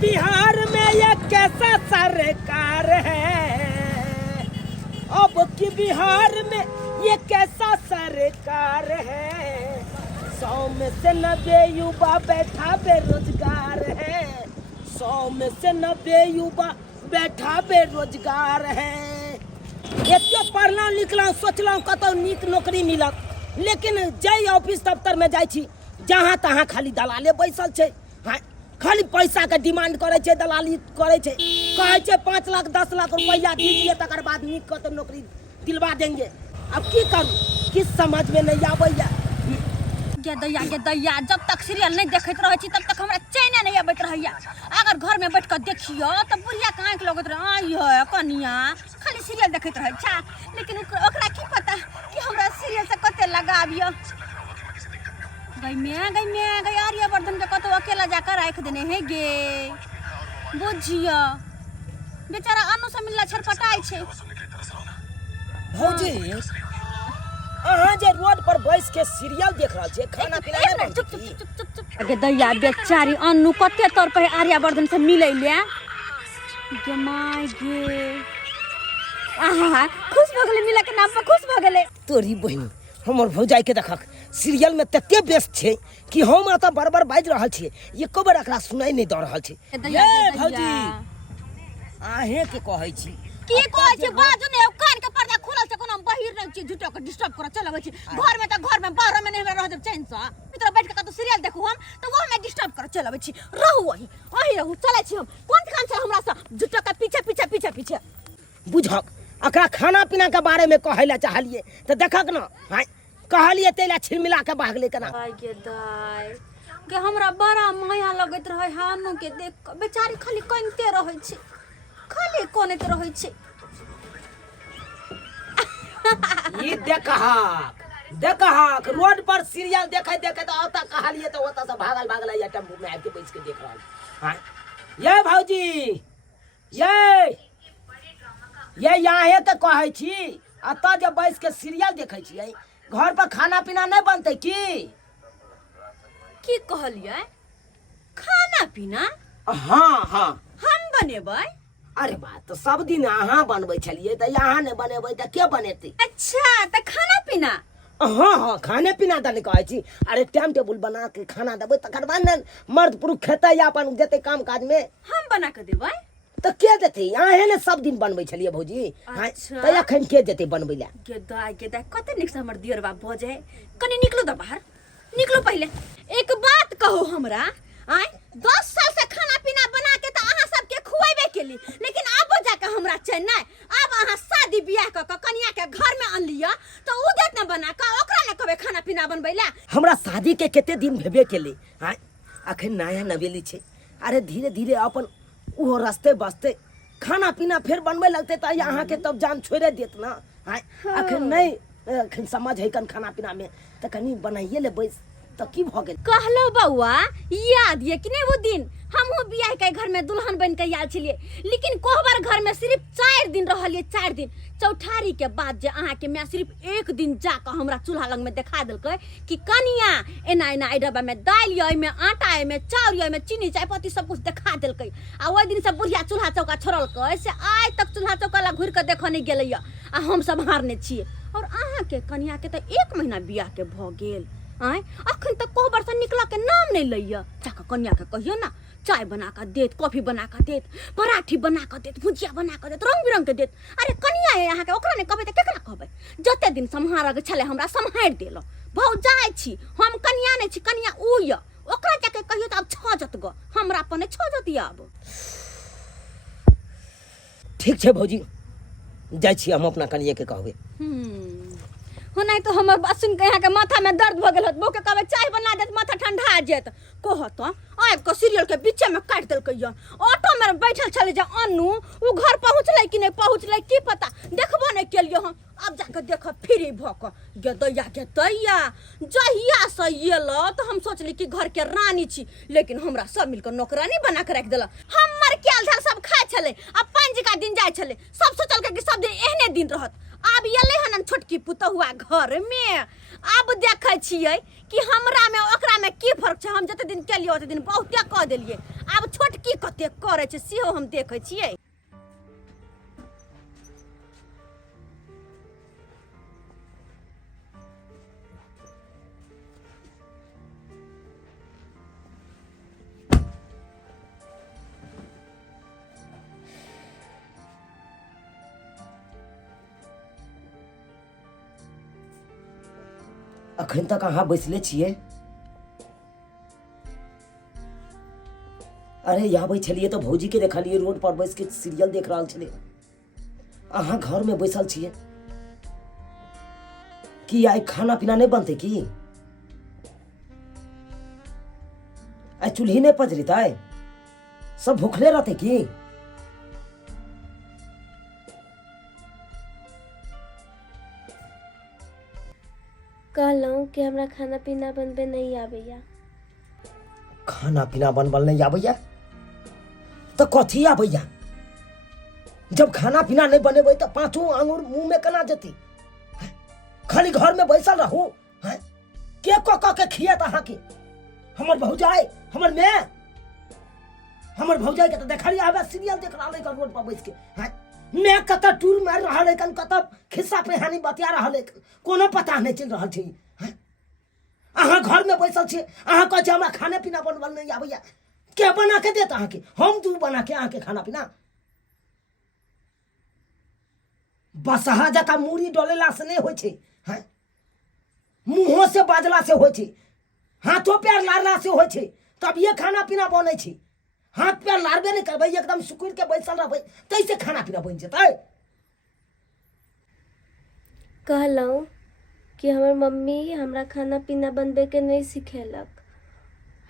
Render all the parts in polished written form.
बिहार में ये कैसा सरकार है, अब की बिहार में ये कैसा सरकार है। 100 में से 90 युवा बैठा बेरोजगार है, 100 में से 90 युवा बैठा बेरोजगार है। एते पढ़लौ लिखलौ सोचलौ कतौ नीक नौकरी मिलत, लेकिन जय ऑफिस दफ्तर में जाइ छी जहाँ तहाँ खाली दलाले बैसल छै। हाँ, खाली पैसा के डिमांड करे छे, दलाली करे छे, कहे छे 5 लाख 10 लाख रुपया दीजिए तकर बाद नीक कतौ नौकरी दिलवा देंगे। अब की करूं, किस समझ में नहीं आबैया। गे दैया जब तक सीरियल नहीं देखत रहे छी तब तक हमरा चैन नहीं आबैत रहैया। अगर घर में बैठ कर देखियो तो बुढ़िया के आंख लगत रहे आई है कनिया खाली सीरियल देखत रहे छा, लेकिन ओकरा की पता कि हमरा सीरियल से कते लगाबियो। गई आर्यवर्धन के कतो अकेला जाकर राख देने है गे, बुझियो बेचारा अनु से मिलला छरपटाई छे। भौजी अहाँ जे रोड पर बैस के सीरियल देख रहल छे, खाना पीना नहीं बनती। चुप गे दैया बेचारी अनु कते तौर पे आर्यवर्धन से मिलै ले गे माय गे। आहा खुश भ गेले, मिला के नाम पर खुश भ गेले। तोरी बहिन हमर भौजाई के देखक सीरियल में तते व्यस्त छे कि हम आता बार-बार बाज रहल छे, एको बार एकरा सुनाई नहीं द रहल छे। ए भौजी आहे के कहै छी की कहै छी बाजू ने, कान के पर्दा खुलल छै, कोनो बाहर नहीं छी झूठो के डिस्टर्ब कर चलबै छी। घर में त घर में, बाहर में नहीं रह जब चैन से भीतर बैठ के कतो सीरियल देखू हम तो वो में डिस्टर्ब कर चलबै छी। रहू वही रहू चलै छी हम, कोन काम छै हमरा से झूठो के पीछे बुझक एकरा खाना पीना के बारे में कहैला चाहलिए त देखक न। हां कहलिए तेला छिलमिला के भागले केना। आय गे दाय के हमरा बड़ा माया लगैत रहे हानु के देख के, बेचारी खाली कनते रहै छी, खाली कोनैत रहै छी। ई देखहक रोड पर सीरियल देखे तो ओता कहलिए तो ओता से भागल या टेम्पू में आके बैठ के देख रहल। हां ये भौजी ये यहाँ के कहै छी, अता जब बैठ के सीरियल देखै छी घर पर खाना पीना नहीं बनते की कहलिए खाना पीना? हाँ हम बनेबै। अरे बात तो सब दिन अहाँ बनबै छलिए त यहाँ नहीं बनेबै त के बनेतै? अच्छा त खाना पीना? हाँ खाने पीना त नहीं कहै छी। अरे टाइम टेबल बना के खाना देबै तकर बाद न मर्द पुरुष खेतै या अपन जेतै काम काज में। हम बना के देबै त के देतै? यहाँ ने सब दिन बनबै छलिए भौजी। अच्छा। त एखन के जेतै बनबै ला? गे दाय कते निक से हमर दियरबा बजे। कनी निकलो द बाहर, निकलो पहले। एक बात कहो हमरा, 10 साल से खाना पीना बना के तो अहाँ सबके खुआबे केली, लेकिन अब जाके हमरा चैन नहीं। अब अहाँ शादी बियाह क कनिया के घर में आन लिया तो उ देत न बना के ओकरा ने कहबे खाना पीना बनबै ला। हमरा शादी के केते दिन भेबे केले। अखन नया नवेली छे। अरे धीरे धीरे अपन वो रास्ते बसते खाना पीना फिर बनबे लगते त यहाँ के तब जान छोड़े देत ना। अखन नहीं अखन समझ है कन खाना पीना में त कनी बनाइए ले बैस त की भ गेल। कहलो बउआ याद ये कि नहीं वो दिन हमहू बियाह के घर में दुल्हन बन के आयल छलिए, लेकिन कोहबर घर में सिर्फ 4 दिन रहलिए। 4 दिन चौठारी के बाद जे अहाँ के मैं सिर्फ 1 दिन जाकर हमरा चूल्हा लग में देखा देलकै कि कनिया एना डब्बा में दाल ये में आटा ये में चाउर ये में चीनी चायपत्ती सब कुछ देखा देलकै। आ ओइ दिन से बुढ़िया चूल्हा चौका छोड़लकै से आज तक चूल्हा चौका ला घुर के देख नहीं गेलै आ हम सब हारने छिए। और अहाँ के कनिया के त 1 महीना बियाह के भ गेल, अखन तक कोहबर से निकला के नाम नहीं लैया। जाकर कन्या के कहियो ना चाय बना कर देत, कॉफी बना कर देत, पराठी बना कर देत, भुजिया बना कर देत, रंग बिरंग के देत। अरे कन्या है यहाँ के, ओकरा ने कहबै त केकरा कहबै? जते दिन सम्हार के छले हमरा सम्हार देलो। भौजाई छी हम, कन्या नहीं छी, कन्या उ य। ओकरा जाके कहियो त अब छ जत ग, हमरा पने छ जत अब। ठीक छे भौजी, जाय छी हम अपना कनिया के कहबै। नहीं तो हमर बासुन के यहाँ के माथा में दर्द भ गेल होत, बो के कहबै चाय बना देत माथा ठंडा जेत। कहत आब के सीरियल के बीचे में काट देलकै य। ऑटो में बैठल छले जे अनु उ घर पहुंचलै कि नहीं पहुंचलै की पता, देखबो नहीं केलियो हम। अब जाके देख फ्री भ क गे दैया जहिया से येलो तो हम सोचली कि घर के रानी छी, लेकिन हमरा सब मिलकर नौकरानी बना के रख देला। हमर केल धर सब खाए छले, अब 5 का दिन जाय छले, सब सोचल के कि सब दिन एहने दिन रहत। अब येले हन छोटकी पुतहुआ घर में, अब देखे छिए कि हमरा में ओकरा में की फर्क छै। हम जते दिन केलिए ओते दिन बहुते कह देलिए। अब छोटकी कते करे छै सेहो हम देखै छियै। अखन तक अहाँ बैसले छियै? अरे आबै छलियै तऽ भौजी के देखलियै रोड पर बैस के सीरियल देख रहल छलै। अहाँ घर में बैसल छियै कि आइ खाना पीना नहीं बनते की? आइ चूल्ही नहीं पजरितै? सब भूखले रहते की? कहलहुँ कि हमरा खाना पीना बनबे नहीं आबैया। खाना पीना बनबल नहीं आबैया तो कथी आबैया? जब खाना पीना नहीं बनेबै तो पांचों आंगुर मुंह में केना जेती? खाली घर में बैसल रहू हैं? के क के खियत अहाँ के? हमर भौजाई, हमर माय, हमर भौजाई के तो देखलिए आबे सीरियल देख रहल है रोड पर बैठ के हैं? मैं कत टूर मार रहा है कन कत खिस्सा पेहानी बतिया रहा है कोनो पता नहीं चल रहा है हैं? अहाँ घर में बैसल छी, अहाँ कह हमरा खाना पीना बनबल नहीं आबैया। के बना के देत अहाँ के? हम दू बना के अहाँ के खाना पीना? बसहा जका मूड़ी डोलेला से नहीं होय छै हैं? मुंहों से बाजला से होय छै, हाथों पैर लारला से होय छै, तब ये खाना पीना बनै छै। हाथ पैर लारबे नहीं करबै, एकदम सुकुर के बैसल रहबै तैसे खाना पीना बन जेतै? कहलहुँ कि हमर मम्मी हमरा खाना पीना बनबे के नहीं सिखेलक।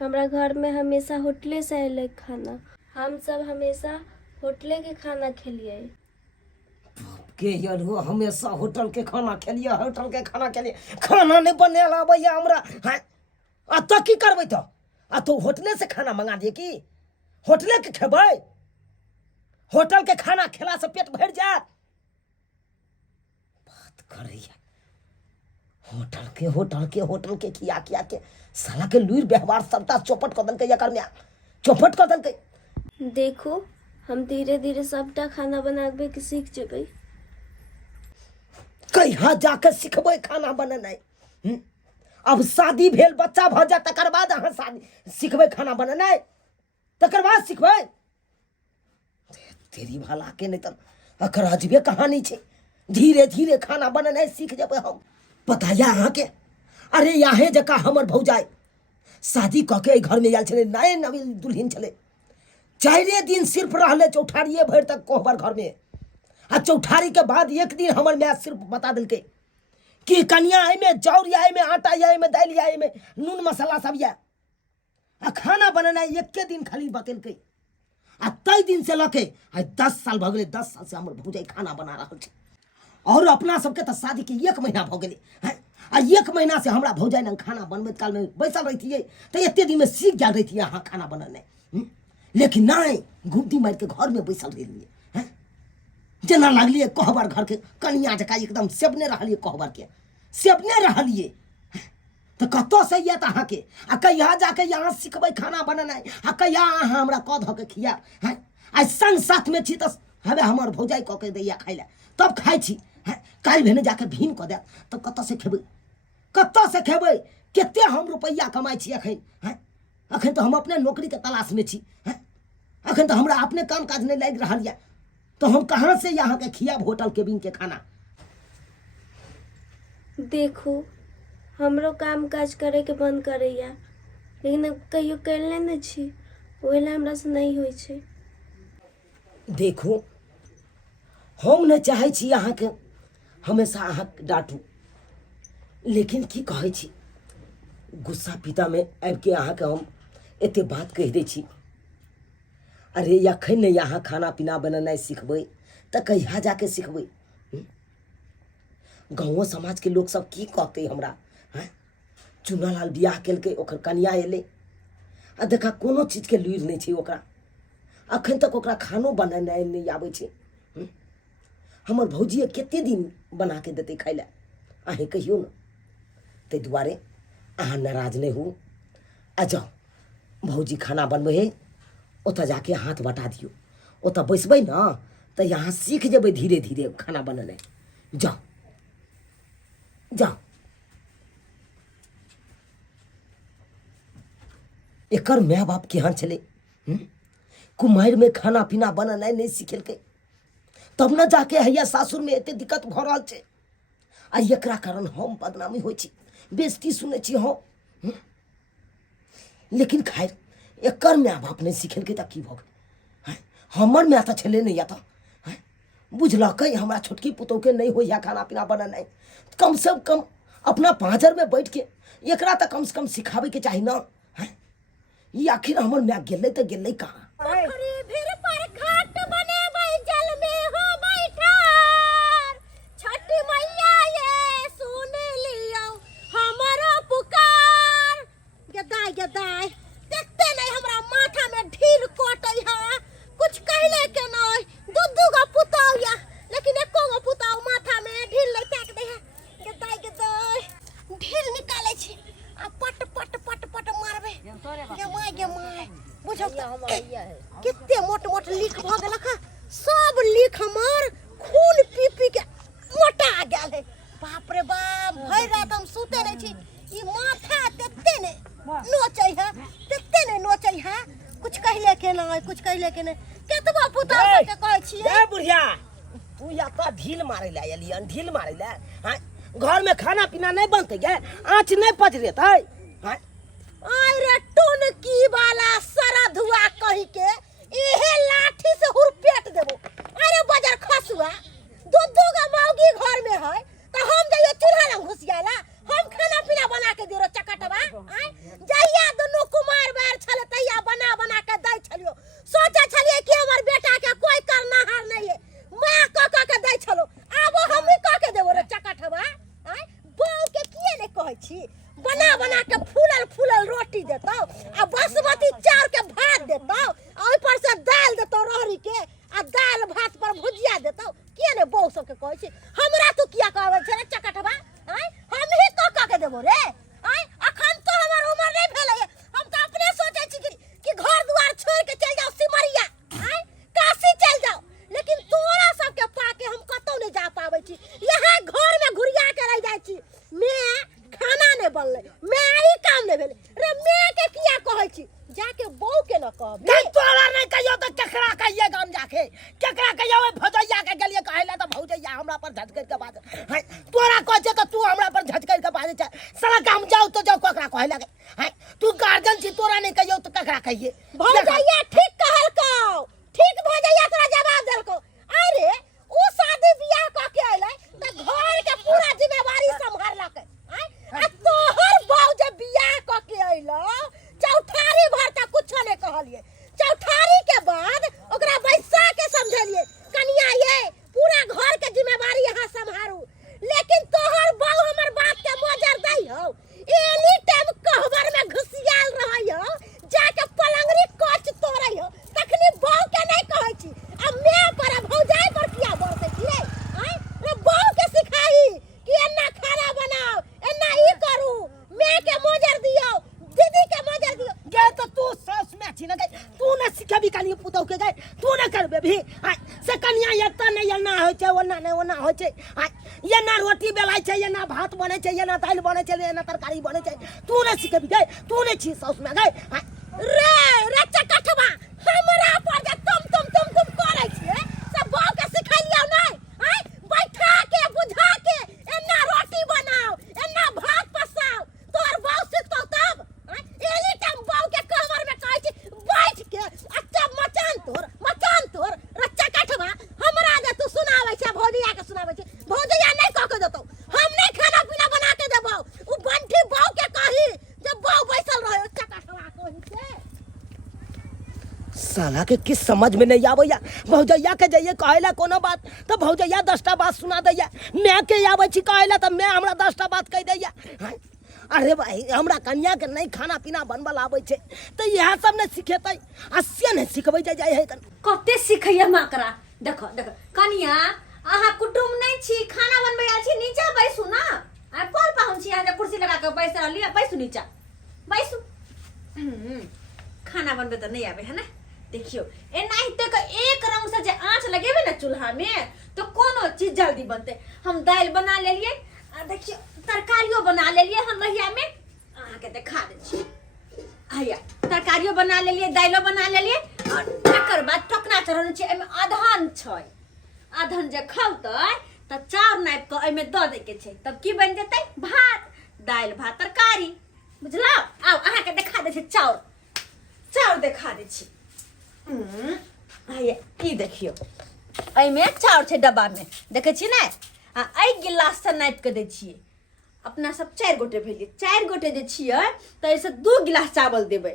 हमरा घर में हमेशा होटले से अयलै खाना, हम सब हमेशा होटले के खाना खेलिए। के यार हो हमेशा होटल के खाना खेलिए, होटल के खाना खेलिए, खाना नहीं बनेला आबैया हमरा हैं? आ तो की करबै? तो आ तो होटले से खाना मंगा दिए की? होटले के खेबै? होटल के खाना खेला से पेट भर जात? बात करैया होटल के खिया के साला के लुइर व्यवहार सबटा चौपट कर देलकै, एकर में चौपट कर देलकै। देखो हम धीरे धीरे सबटा खाना बनाबे के सीख जेबै। कहिया जाके सिखबै खाना बनेनाइ? अब शादी भेल, बच्चा भ जाए तकर बाद अहाँ शादी सिखबै खाना बनेनाइ, तकर बाद सिखबै? तेरी भला के नहीं तो अकर अजबे कहानी छै। धीरे धीरे खाना बनेनाइ सीख जेबै हम। बताया अहाँ के? अरे याहे जका हमर भौजाई शादी क के घर में आयल छलै, नए नवी दुल्हन छलै, 4 दिन सिर्फ रहले चौठारिए भर तक कोहबर घर में। आ चौठारी के बाद एक दिन हमर माय सिर्फ बता दिलकै कि कनिया एमे चाउर या एमे आटा या एमे दालि या एमे नून मसाला सब या। आ खाना बनेनाइ एके दिन खाली बतेलकै। आ तई दिन से लके 10 साल भ गेलै, 10 साल से हमर भौजाई खाना बना रहल छै। और अपना सबके तो शादी के 1 महीना भ गेलै हैं? आ 1 महीना से हमरा भौजाई लंग खाना बनबैत काल में बैसल रहितियै तो एते दिन में सीख गेल रहितियै अहाँ खाना बनेनाइ। लेकिन नहीं, घुमती मार के घर में बैसल रहिए हैं? जेना लगलिए कोहबर घर के कनिया जका एकदम सेबने रहलिए, कोहबर के सेबने रहलिए। तो कतो से ये अहाँ के आ कहिया जाके यहाँ सिखबै खाना बनेनाइ? आ कहिया अहाँ हमरा कह ध के खिया हैं? आ संग साथ में छी तो हवे हमर भौजाई क के दैया खाइ ले, तब खाइ छी हैं? काल्हि भेने जाके भीन क दे तो कतो से खेबै? कतो से खेबै? केते हम रुपैया कमाइ छी अखन हैं? अखन तो हम अपने नौकरी के तलाश में छी हैं? अखन तो हमरा अपने काम काज नहीं लाग रहा है, तो हम कहाँ से यहाँ के खियाब होटल केबिन के खाना? देखो हमरो काम काज करे के मन करैया, लेकिन अब कहियो कैले नहीं छी, ओहि ला हमरा से नहीं होइ छै। देखो हम नहीं चाहे छी अहाँ के हमेशा अहाँ डांटू, लेकिन की कहै छी, गुस्सा पिता में आबि के अहाँ के हम एते बात कह दै छी। अरे अखन नहीं यहाँ खाना पीना बनेनाइ सिखबै तो कहिया जाके सिखबै? गाँव समाज के लोग सब की कहते हमरा हैं? चुनालाल बियाह केलकै, ओकर कनिया एलै आ देखा कोनो चीज के लुइर नहीं छै ओकरा, अखन तक ओकरा खानो बनेनाइ नहीं आबै छै। हमर भौजी कते दिन बना के देते खाइ ले? अहें कहियो न। ताहि दुआरे अहाँ नाराज नहीं हो, आ जाओ भौजी खाना बनबै है, ओतऽ जाके हाथ बटा दियो, ओतऽ बैसबै ना तो यहाँ सीख जेबै धीरे धीरे खाना बनेनाइ। जाओ जाओ। एकर माय बाप केहन छलै, कुमारि में खाना पीना बनेनाइ नहीं सिखेलकै, तब न जाके हैया सासुर में एते दिक्कत भ रहल छै। आ एकरा कारण हम बदनामी होइ छी, बेइज्जती सुनै छी हम। लेकिन खैर एकर माय बाप नहीं सिखेलकै त की भ गेलै। हमर माय त छलै नहीं, या त बुझलकै हमरा छोटकी पुतौह के नहीं होइया खाना पीना बनेनाइ, कम से कम अपना पाँजर में बैठ के एकरा त कम से कम सिखाबै के चाही ना। ये आखिर हमर माय गेलै त गेलै कहाँ। पोखरी भीर पर घाट बनेबै, जल में हो बैठार। छठी मैया ये सुन लियो हमरो पुकार। गदाय गदाय देखते नहीं हमरा माथा में ढील कोटै है, कुछ कहले के नहीं। दू गो पुतौ या, लेकिन एको गो पुतौ माथा में ढील नहीं फेंक दे है। गदाय गदाय ढील निकाले छी आ पट पट पट पट मारबे। गे माय बुझौ कितने मोट मोट लीख भ गेलक, सब लीख हमर खून पी पी के मोटा गेल है। बाप रे बाप, भर रात हम सुते नहीं छी। ई माथा तेते ने नोचै है, तेते ने नोचै है। कुछ कहले के नहीं, कुछ कहले के नहीं। केतबा पुता के कहै छी ए बुढ़िया, तू या त ढील मारै ला एलियन, ढील मारै ला। घर में खाना पीना नहीं बनते गे, आँच नहीं पजरेतै। आय रे टोनकी वाला सरधुआ कहि के इहे लाठी से हुरपेट देबो। अरे बजर खसुआ, दू गो मौगी घर में है त हम जइयो चूल्हा लंग घुसियाला, हम खाना पीना बना के दियो चकटवा। जहिया दुनू कुमार बार छले तहिया बना बना के दै छलियो। सोचे छलिए कि हमर बेटा के कोई करनाहार नहीं है, मां क के दै छलो। आबो हम क के देबो रे चकटवा। बहू के किए ने कहै छी, बना बना के फूलल फूलल रोटी देतो आ बासमती चाउर के भात देतो, ओइ पर से दाल देतो रहरी के, आ दाल भात पर भुजिया देतो। किए ने बहू सब के कहै छी, हमरा तू किया कहबै छै रे चकटवा। हम ही क के देबो रे। अखन तो हमर उम्र नहीं भेलै, हम तो अपने सोचे छी कि घर द्वार छोड़ के चल जाओ सिमरिया, काशी चल जाओ। लेकिन तोरा सब के पाके हम कतौ नहीं जा पाबै छी, यहाँ घर में घुरिया के रह जाय छी। मैं खाना नहीं बनले, मैं ई काम नहीं भेले रे। मैं के किया कहै छी, जाके बहू के न कहबे। तोरा नहीं कहियो त केकरा कहिए गाम जाके, केकरा कहियो ओए भौजैया के गेलिए कहैला त भौजैया हमरा पर झटकै के बात। तोरा कहै छै त तू हमरा पर झटकै के बात छै। साला गाम जाओ तो जाओ, केकरा कहैला के। तू गार्जियन छी, तोरा नहीं कहियो त केकरा कहिए। भौजैया ठीक कहलकौ, ठीक भौजैया तोरा जवाब देलकौ। अरे उ शादी बियाह क के अइलै त घर के पूरा जिम्मेवारी संभाललकै। आ तोहर बहू जे बियाह क के अइलो, चौठारी भर तक कुछ नहीं कहलिए। चौठारी के बाद ओकरा बैसा के समझलिए, कनिया ये पूरा घर के जिम्मेवारी यहाँ संभारू। लेकिन तोहर बहू हमर बात के मोजर दै हो, एनी टाइम कहबर में घुसियाल रहै हो, जाके पलंगरी कच तोड़ै हो। तखनी बहू के नहीं कहै छी, अब मैं पर भौजाई पर किया बरसै छी रे। रे बहू के सिखाई कि एना खाना बनाओ, एना ई करू, मैं के मोजर दियो, दीदी के मोजर दियो। गे तो तू सास में छी न गई, तू न सिखेबी कनी पुतौ के गई, तू न करबे भी। से कनिया एता नहीं एना होय छै, ओना नहीं ओना होय छै। ये ना रोटी बेलाय छै, ये ना भात बनै छै, ये ना दाल बनै छै, ये ना तरकारी बनै छै। तू न सिखेबी गई, तू न छी सास में गई। रे चकटवा, हमरा पर जे तुम करै छियै से बहू के सिखैलियौ नहीं। बैठा के बुझा के एना रोटी बनाओ, एना भात पसाओ, तोहर बहू सिखतौ तब। एनी टाइम बहू के कमर में कहै छी बैठ के, अच्छा मचान तोर रे चकटवा। हमरा जे तू सुनाबै छै भौजैया के सुनाबै छै, भौजैया नहीं कह के देतौ। हम नहीं खाना पीना बना के देबौ। उ बंठी बहू के कही जे बहू बैसल रहे चकटवा कहि के। साला के किस समझ में नहीं आबैया। भौजैया के जाइए कहला कोनो बात तो भौजैया 10टा बात सुना दैया। मैं के आबै छी कहला तो मैं हमरा 10टा बात कह दैया। अरे भाई हमरा कन्या के नहीं खाना पीना बनबल आबै छै तो यह सब ने सिखेतै, असिया ने सिखबै जाय है। कते सिखैया माकरा। देखो देखो कनिया, अहाँ कुटुम नहीं छी, खाना बनबै आल छी, नीचा बैसू ना। आ पर पाहुन छी, अहाँ कुर्सी लगा के बैस रहली, बैसू नीचा बैसू। खाना बनबे तो नहीं आवे है ना, देखियो एनाहिते के एक रंग से जे आँच लगेबे ना चूल्हा में तो कोनो चीज जल्दी बनते। हम दाल बना लेलिए आ देखियो तरकारियों बना लेलिए हम रहिया में अहाँ के देखा दे छी। आया तरकारियों बना लेलिए दालो बना लेलिए और तकर बाद टोकना चढ़ौने छी। एमे अधन छै, अधन जे खौतै त चाउर नापि के एमे द दे के छै, तब की बन जेतै भात, दाल भात तरकारी। बुझलौ? आउ अहाँ के देखा दे छी चाउर, चाउर देखा दे छी। आया ई देखियो एमे चाउर छै डब्बा में, देखे छी ने? आ एई गिलास से नापि के दै छियै। अपना सब 4 गोटे भेलिए, 4 गोटे जे छियै त ऐसे 2 गिलास चावल देबै।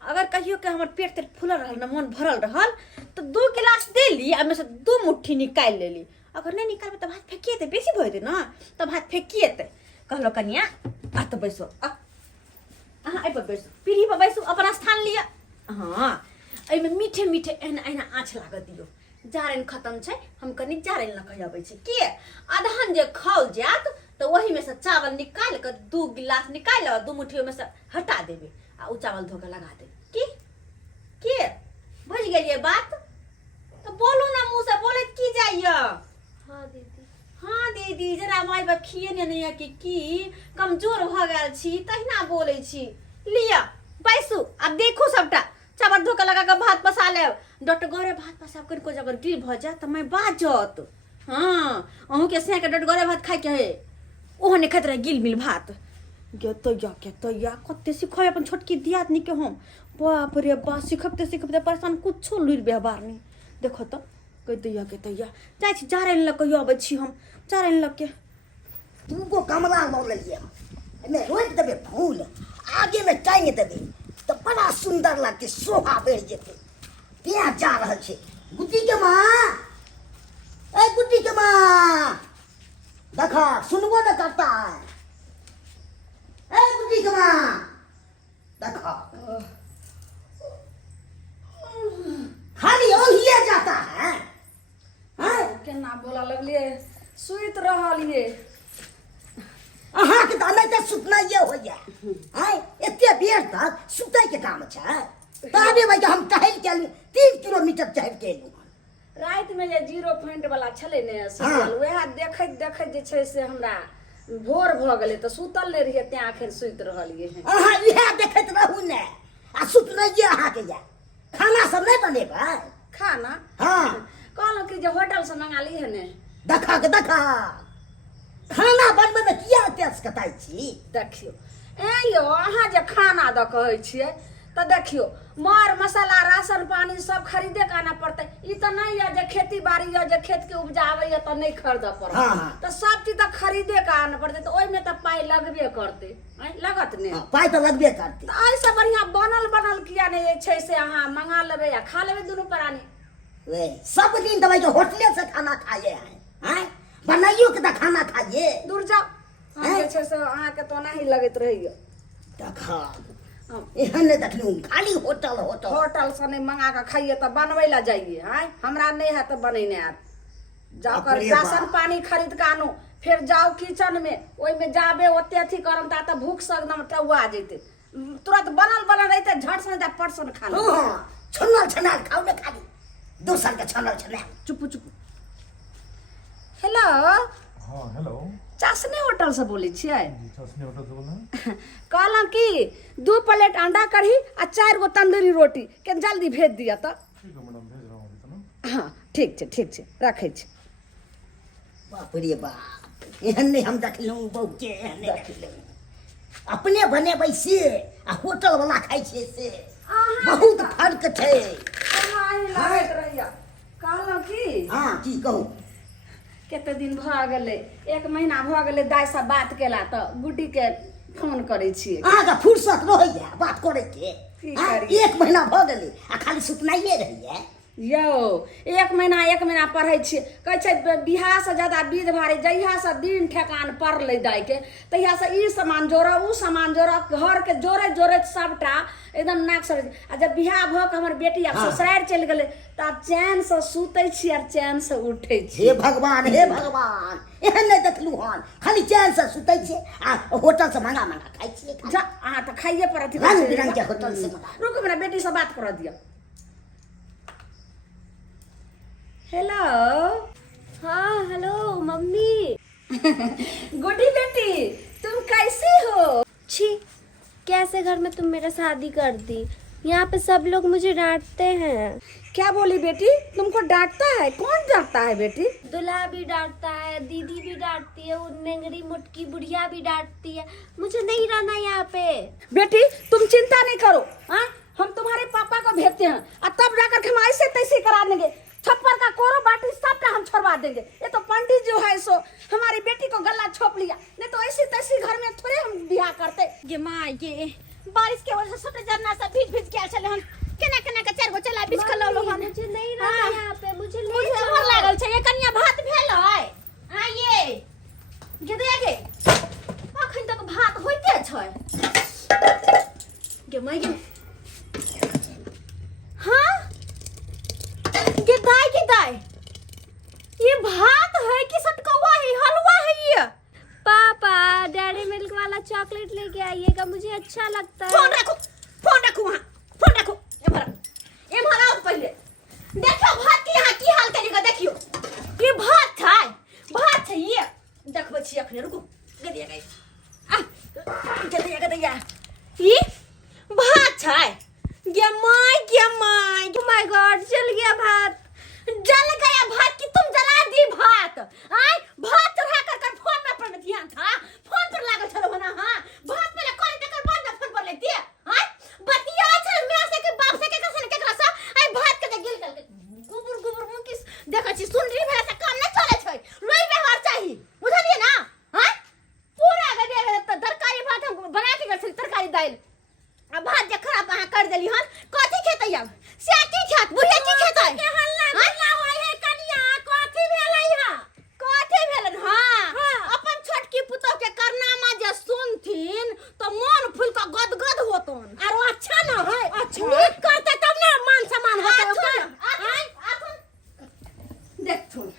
अगर कहियो के हमर पेट तेट फूलल रहल ना, मन भरल रहल तो 2 गिलास देली, एमे से 2 मुट्ठी निकाल लेली। अगर नहीं निकालबै त भात फेकिए दे, बेसी भऽ जेतै ना त भात फेकिए दे। कहलो कनिया आ तो बैसो, अहाँ एहि पर बैसो, पीढ़ी पर बैसो, अपन स्थान लिअ। हाँ एहिमे मीठे मीठे एहन एहन आँच लागऽ दियौ। जारनि खत्म छै, हम कनी जारनि लऽ कऽ अबै छी। के अदहन जे खौल जायत तो वही में से चावल निकाल कर 2 गिलास निकाल और 2 मुट्ठी में से हटा देबे आ उ चावल धो के लगा देबे। की बुझ गेलिए बात? तो बोलू ना, मुंह से बोले की जाइए। हाँ दीदी। हाँ दीदी, जरा माय बाप खिए नहीं की कमजोर भ गेल छी तहिना बोले छी। लिया बैसू अब देखू सबटा चावल धो के लगा के भात पसा लेब। डटगरे भात पसाब कर को अगर गिल भ जाए त मैं बाजत। हाँ अहूँ के से के डटगरे भात खाए के है, ओहो ने खतरा गिल मिल भात। गे तो या कते सिखय अपन छोटकी दियादनी के हम। बाप रे बा, सिखबते सिखबते परेशान कुछो लुर व्यवहार नहीं। देखो तो कह दैया के दैया जाय छी जारनि ल के आबै छी हम, जारनि ल के। तुमको कमला लऽ लेलिए, एहिमे रोपि देबै फूल, आगे में टांगि देबै तो बड़ा सुंदर लगतै, शोभा बढ़ि जेतै। तें जा रहल छै। गुड्डी के माँ, ए गुड्डी के माँ, देखा सुनबो न करता है। ए गुड्डी के माँ, देखा खाली ओहिए जाता है। केना बोला लगलिए, सुइत रहलिए। अहाँ के दाने ते सुतनाइए होइए। हैं एते बेर तक सुतै के काम छै। ताबे भाई हम टहल के 3 किलोमीटर चढ़ के एलू। रात में जे 0 पॉइंट वाला छले ने सीरियल, वह देखैत देखैत जे छै से हमरा भोर भ गेलै त सुतल ले रहिए, ते आखिर सुइत रहलिए हैं। अहाँ इहे देखैत रहू ने आ सुतनाइए अहाँ के या। खाना सब नहीं बनेबै? खाना हां कहलौं कि जे होटल से मंगा ली है ने। देखा के देखा खाना बनबै में किया तेज कटाई छी। देखियो ए यो अहाँ जे खाना द कहै छियै त देखियो मर मसाला राशन पानी सब खरीदे के आना पड़तै। ई त नहीं है जे खेती बाड़ी या जे खेत के उपजाबै या त नहीं खरीद पड़त। हाँ। त सब चीज त खरीदे के आना पड़तै, त ओइ में त पाई लगबे करतै। लगत ने पाई तो लगबे करतै। त ऐसे बढ़िया बनल बनल किया नहीं छै से अहाँ मंगा लेबै या खा लेबै दुनू प्राणी। वे सब दिन दवाई के होटले से खाना खाए हैं। बनाइयो के त खाना खाइए। दूर जाओ, हम जे छै से अहाँ के तो नहीं लगत रहियो। देखा एहन नहीं देखलू, खाली होटल होटल होटल से नहीं मंगा के खाइए त बनबै ला जाइए। हमरा नहीं है त बनैने आत। जाकर बाप रे राशन बाप। पानी खरीद के आनो, फिर जाओ किचन में, ओइ में जाबे ओते अथी करम त भूख से एकदम टौआ जैते। तुरंत बनल बनल रहते, झट से नहीं परसन खा लो। हाँ छन्नल छनाल खाओ ने खाली दोसर के छन्नल छनाल। चुप चुप। हेलो हाँ हेलो चाशनी होटल से बोले छियै? जी चाशनी होटल से बोल रहे हैं। कहलौं कि 2 प्लेट अंडा कढ़ी आ 4 गो तंदूरी रोटी के जल्दी भेज दिया त। ठीक है मैडम, भेज रहा हूँ अभी तो ना। हाँ ठीक छै रखै छी। बाप रे बाप, एहन नहीं हम देखलू बहु के एहन नहीं देखलू। अपने बनेबै से आ होटल वाला खाइ छै से बहुत फर्क छै। कहलौं कि हाँ की कहू? कते दिन भ गेलै, 1 महीना भ गेलै दाइ से बात केला त गुड्डी के फोन करै छियै। अहाँ के फुर्सत रहैया बात करे के? की हाँ, करियै? 1 महीना भ गेलै आ खाली सुतनाइए रहिए। यौ 1 महीना पढ़ै छियै, कहै छै बियाह से ज्यादा विध भारी। जहिया से दिन ठेकान पड़लै दाइ के तहिया से ई सामान जोड़ऽ उ सामान जोड़ऽ, घर के जोड़े जोड़े सबटा एकदम नाक सर। आ जब बियाह भ के हमर बेटी आब ससुराल चलि गेलै त चैन से सुतै छी और चैन से उठै छी। हे भगवान एहन नहीं देखलू हन। खाली चैन से सुतै छै आ होटल से मंगा खाइ छियै। जा अहाँ त खाइए पड़त। रंग बिरंग के होटल से मंगा। रुक मेरा बेटी से बात कर दिया। हेलो हाँ हेलो मम्मी। गुड्डी बेटी, तुम कैसी हो? छी, कैसे घर में तुम मेरा शादी कर दी? यहाँ पे सब लोग मुझे डांटते हैं। क्या बोली बेटी? तुमको डांटता है? कौन डांटता है बेटी? दूल्हा भी डांटता है, दीदी भी डांटती है, वो नेंगरी मुटकी बुढ़िया भी डांटती है। मुझे नहीं रहना यहाँ पे। बेटी तुम चिंता नहीं करो, हाँ हम तुम्हारे पापा को भेजते हैं और तब जाकर के हम ऐसे तैसे करा देंगे। छप्पर का कोरो बाटी सबका हम छोड़वा देंगे। ये तो पंडित जो है सो हमारी बेटी को गला छोप लिया, नहीं तो ऐसी तैसी घर में थोड़े हम ब्याह करते। ये माँ ये बारिश के वजह से छोटे जरना सब भीज के चले हम केना केना के चार गो चला बीच के लो हम। मुझे नहीं रहना यहाँ पे, मुझे ले मुझे जाओ। मोर लागल छै। ये कन्या भात भेल है आ ये गे गे अखन तक भात होइते छै गे माय गे। हाँ गे दाई ये भात है कि सटकवा है हलवा है ये? पापा डेयरी मिल्क वाला चॉकलेट लेके आइएगा, मुझे अच्छा लगता है। फोन रखो वहाँ फोन रखो। ये भरा पहले देखो भात के यहाँ की हाल करेगा। देखियो ये भात है ये देखबे छी अखने। रुको गदिया गई गदिया ये भात है। गे माय Oh my God, जल गया भात। जल गया भात कि तुम जला दी भात? आय भात चढ़ा कर फोन में पर ध्यान था, फोन पर लागल चलो ना। हां भात पहले कॉल कर बाद में फोन पर लेती है। आय बतिया चल मैं से के बाप से के कसन के रसा आय भात के गिल कर गुबुर मुकिस देखा छी सुन रही भेला से काम नहीं चले छै। लोई व्यवहार चाहिए बुझलिए ना? हां पूरा गदे तरकारी भात हम बना के गल तरकारी दाल आ भात जे खराब अहाँ कर देली हन कथि खेतै अब? से की खात बुढ़िया की खेतै? के हल्ला हल्ला होय है कनिया कथि भेलै हा? कथि भेलन? हां अपन छोटकी पुतौ के करनामा जे सुनथिन तो मन फूल के गदगद होतन। आरो अच्छा न है, अच्छा नीक करते तब ना मान सम्मान होतै ओकर। देखथुन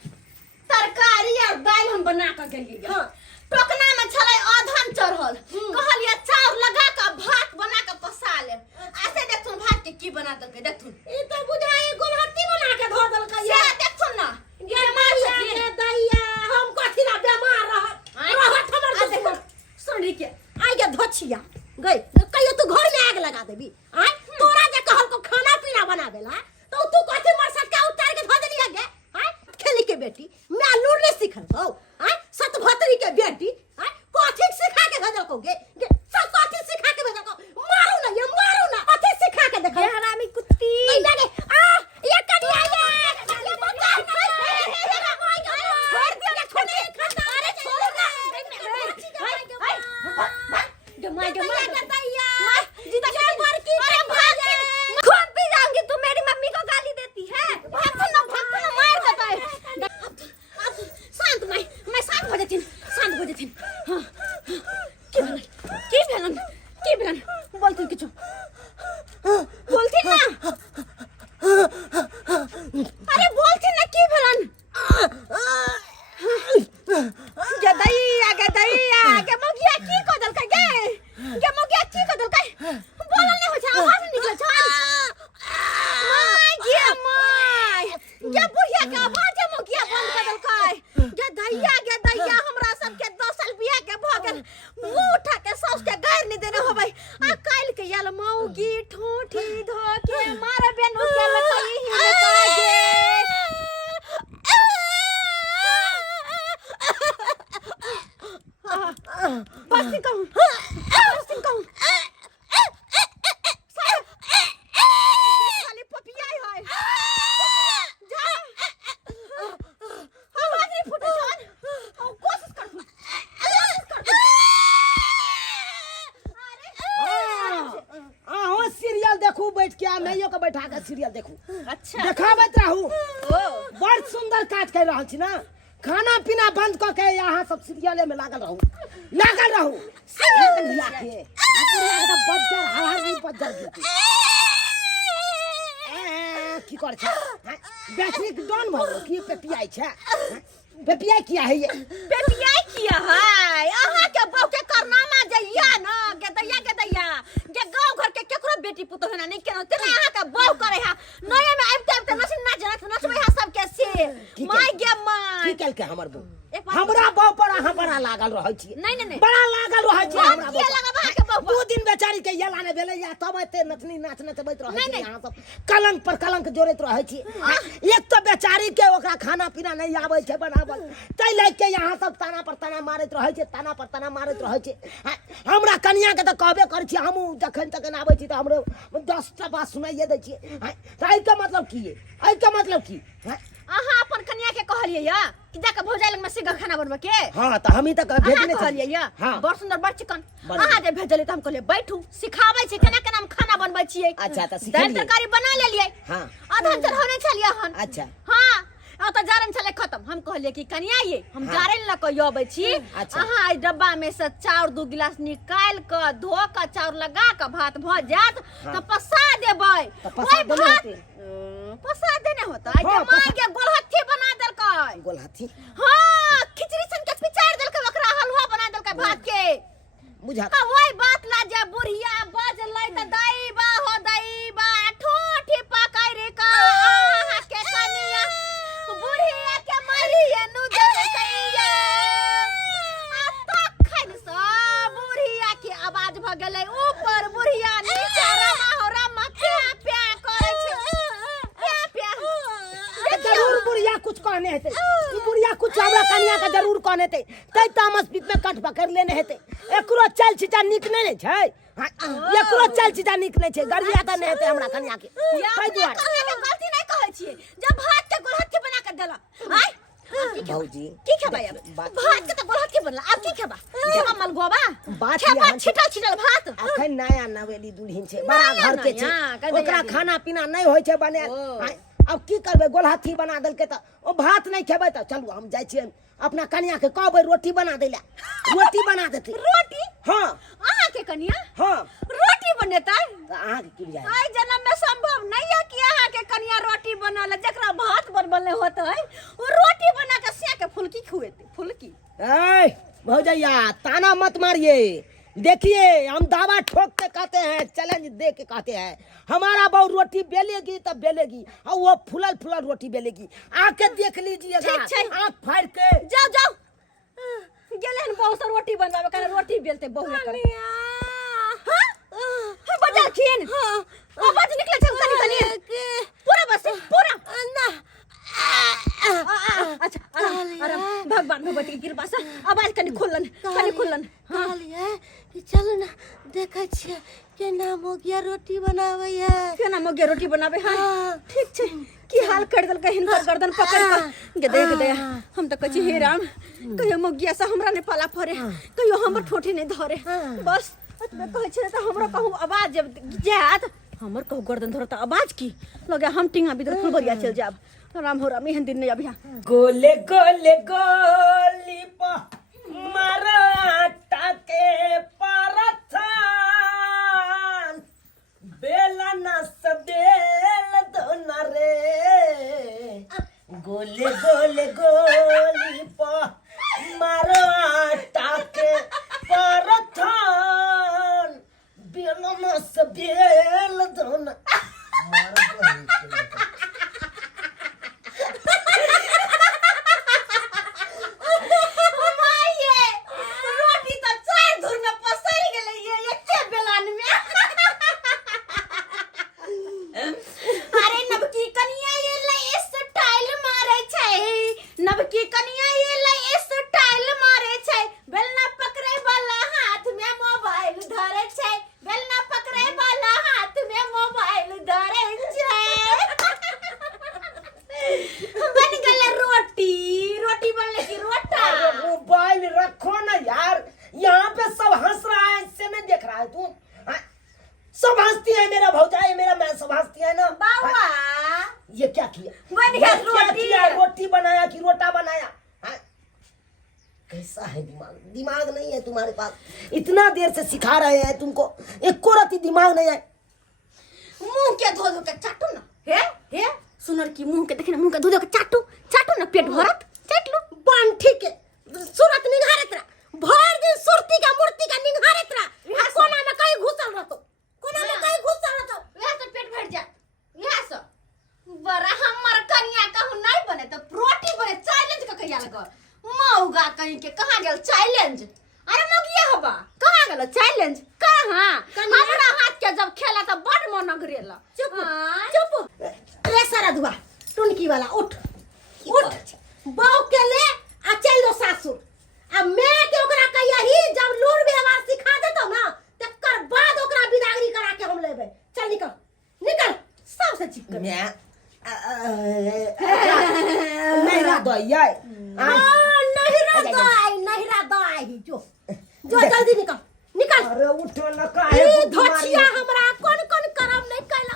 तरकारी और दाल हम बना के गेलिए। हां टोकना में छलै आधन चढ़ल, कहलिए चाउर लगा के भात बना के पसा ले। ऐसे देखथुन भात के की बना देलकै। देखथुन ई तो बुझाई गोलहट्टी बना के धो देलकै। से देखथुन ना बीमार के दैया हम कथि ना बीमार रहत हमर देखो सुनी के आइ के धोछिया गई कहियो तू घर में आग लगा देबी। आय तोरा जे कहल को खाना पीना बना देला तो तू कथि मर सटका उतार के धो देली गे? आय खेली के बेटी मैं लूर ले सिखल हो। आय सत भतरी के बेटी आय कथि सिखा के भेजल को गे सब कथि सिखा के भेजल को? मारू ना ये मारू ना कथि सिखा के देखा? ये हरामी कुत्ती। आ ये कनिया ये बता छोड़ दिया छोड़ दे। अरे छोड़ ना जमा दैया जीता के मार की भागे खुद भी जाऊंगी। तू मेरी मम्मी को गाली देती है। भाग ना मार देता है। अब शांत मैं शांत हो जाती हां की भेलन बोलती किछु बोलती ना। अरे बोलती ना की भेलन? गे मोगिया की को दलकै गे मोगिया की को दलकै? बोलल नहीं हो छै, आवाज नहीं निकल छै। माय गे बुढ़िया के आवाज मोगिया बंद कर दलकै। गे दैया हमरा सब के 2 साल बियाह के भ गेल, मुंह उठा के साउस के गायर नहीं देने होबै। आ काल के याल मौगी ठोठी धोके मारे बेनु के लकई ही गे बस कहूं साली पपियाई है जा आवाज नहीं फुटे जान और कोशिश कर अहो सीरियल देखू बैठ के मैयो के बैठा के सीरियल देखू। अच्छा देखाबत रहू बड़ सुंदर काज कर रहल छी ना। खाना पीना बंद क के यहाँ सब सीरियले में लागल रहू सीरियल मिला के बुढ़िया के बज्जर हर नहीं बज्जर गिरती की कर छै बैटरी डाउन भ गेल की पेपियाई छै? पेपियाई किया है ये? पेपियाई किया है अहाँ के बहू के करनामा जइया ना के दैया जे गांव घर के केकरो बेटी पुतो है ना नहीं केना तेना अहाँ के बहू करे है नए में आबते नचबे है सब के से के हमर बहू एक बात हमरा बहू पर अहाँ बड़ा लागल रहै छी नहीं नहीं नहीं बड़ा लागल रहै छी हमरा किया बहू लगा के बहू दू दिन बेचारी के येला ने भेलै या तब एते नचनी नाच नचबैत रहै नहीं, छी नहीं। अहाँ सब कलंक पर कलंक जोड़ैत रहै छी एक तो बेचारी के ओकरा खाना पीना नहीं आबै छै बनाबल तै ले के यहाँ सब ताना पर ताना मारैत रहै छै ताना पर ताना मारैत रहै छै हमरा कन्या के तऽ कहबे करै छी हमहूँ जखन तखन आबै छी तऽ हमरो 10 टा बात सुनाइए दै छियै तऽ एहि के मतलब की एहि के मतलब की अहाँ अपन कन्या के कहलिए या कि जाके भौजाई लग में सीधा खाना बनबे के हाँ तो हम ही तक भेजने अहाँ कहलिए या हाँ बड़ सुंदर बड़ चिकन बड़ अहाँ जे भेजलिए त हम कहलिए बैठू सिखाबै छी केना केना हम खाना बनबै छियै अच्छा तो दाल सिखेलिए तरकारी बना लेलिए हाँ आधा चढ़ौने छलिए हन अच्छा हाँ तो जारन छले खत्म हम कहलिए कि कनिया ये हम हाँ। जारन ल के अबै छी अच्छा। अहाँ ई डब्बा में से चाउर 2 गिलास निकाल के धो के चाउर लगा के भात भ जात तो पसा देबै तो पसा ओइ देने भात होते। पसा देने होता हाँ, के माय पसा- के गोलहत्थी बना देलकै गोल हाथी हाँ खिचड़ी सन के पिचार देलकै ओकरा हलवा बना देलकै भात के बुझा हाँ वही बात ला जा बुढ़िया बजलै त दाई बा हो दाई बा ठोठी पकाई रे का आहा के कनिया बुढ़िया के मरिए नु देलकैया आ तखन से बुढ़िया के आवाज भ गेलै ऊपर बुढ़िया नीचे रमा हो रमा प्या प्या करै छै प्या प्या जरूर बुढ़िया कुछ कहने हेते ई बुढ़िया कुछ हमरा कन्या के जरूर कहने हेते तै तामस बीच में कट पकड़ लेने हेते एकरो चल छिटा निक नहीं छै हाँ, एकरो चल छिटा निक नहीं छै गरिया त नहीं हेते हमरा कन्या के तै दुआरे गलती नहीं कहै छियै जब भात के गोलहत्थी बना के देला आय भौजी की खेबा अब भात के तो गोलहत्थी बनला अब की खेबा खेबा मलगोबा बात खेबा यहाँ छिटल छिटल भात अखन नया नवेली दुल्हिन छै बड़ा नया घर के छै नया, कदे ओकरा याद खाना पीना नहीं होय छै बने ओ। अब की करबै गोलहाथी बना देलकै त ओ भात नहीं खेबै त चलू हम जाइ छियै अपना कन्या के कहबै रोटी बना दैला रोटी बना देतै रोटी हाँ अहाँ के कनिया हाँ रोटी बनेतै त अहाँ के की बुझाय आइ जन्म में संभव नहीं है कि अहाँ के कनिया रोटी बनल जकरा भात बनबल नहीं होता है वो रोटी बना के सिया के फुलकी खुएते फुलकी ए भौजैया ताना मत मारिए देखिए हम दावा ठोक के कहते हैं चैलेंज दे के कहते हैं हमारा बहू रोटी बेलेगी तब बेलेगी और वो फुलल फुलल रोटी बेलेगी आके देख लीजिएगा ठीक छै। आँख फाड़ के जाओ जाओ गेले न बहुत सा रोटी बनवावे करे रोटी बेलते बहु कर हां बाजार खिन आवाज निकले छ तनी तनी पूरा बस पूरा ना अच्छा अरे भगवान भगवती की कृपा से आवाज कनी खुल्लन कहलिए कि चलो ना देखै छियै केना मोगिया रोटी बनाबै है केना मगे रोटी बनावे हां ठीक छै की हाल कर देल कहिन पर गर्दन पकड़ के गे देख दे हम त कहै हे राम कहियो मगिया से हमरा ने पाला फरे कहियो हमर ठोठी नहीं धरे बस अतबे कहै छै त हमरो कहू आवाज जब जात हमर कहू गर्दन धरत आवाज की लगे हम टिंगा बिदर फुलबरिया चल जाब राम हो राम एहन दिन नहीं अभी गोले गोले गोली पा मराठा के परथान बेला न सबेल दोना रे गोले गोले गोली पा मराठा के परथान बेला न सबेल दोना रोटी तो चार धुर में पसर गेले ये एके बेलान में अरे नबकी कनिया ये ले स्टाइल मारे छै नबकी कनिया ये ले स्टाइल मारे छै बेलना पकड़े वाला हाथ में मोबाइल धरे छै बेलना पकड़े वाला हाथ में मोबाइल धरे छै बन गेले रोटी रोटी बनले की रोटा मोबाइल रखो ना यार यहाँ पे सब हंस रहा है इससे नहीं देख रहा है तू हाँ? सब हंसती है मेरा भौजाई मेरा मैं सब हंसती है ना बाबा हाँ? ये क्या किया बन ये गया क्या रोटी। किया रोटी बनाया कि रोटा बनाया हाँ? कैसा है दिमाग दिमाग नहीं है तुम्हारे पास इतना देर से सिखा रहे हैं तुमको एक रति दिमाग नहीं है मुंह के धो धो के चाटू ना हे सुनर की मुंह के देखे मुंह के धो धो के चाटू ना पेट भरत चाट लो बांठी के सूरत निघारत रहा भर दिन सुरती का मूर्ति का निघारत रहा आ कोना में कहीं घुसल रहतो कोना में कहीं घुसल रहतो वह से पेट भर जा यह से बड़ा हमर कन्या कहू नहीं बने तो रोटी बने चैलेंज का कहिया लगा कहीं के कहाँ गेल चैलेंज? अरे मगिया हबा कहाँ गेल चैलेंज? कहाँ हमरा हाथ के जब खेला त बड़ मन अगरेला। चुप रे सारा दुआ टुनकी वाला उठ बहू के ले आ चल दो सासुर। अब मैं के ओकरा कहिया ही जब लूर व्यवहार सिखा देतो ना तकर बाद ओकरा बिदागरी करा के हम लेबे। चल निकल सबसे चिपक मैं नहिरा दैया नहिरा दाई जो जल्दी निकल। अरे उठो न काहे ई धोछिया हमरा कोन करम नहीं कैला।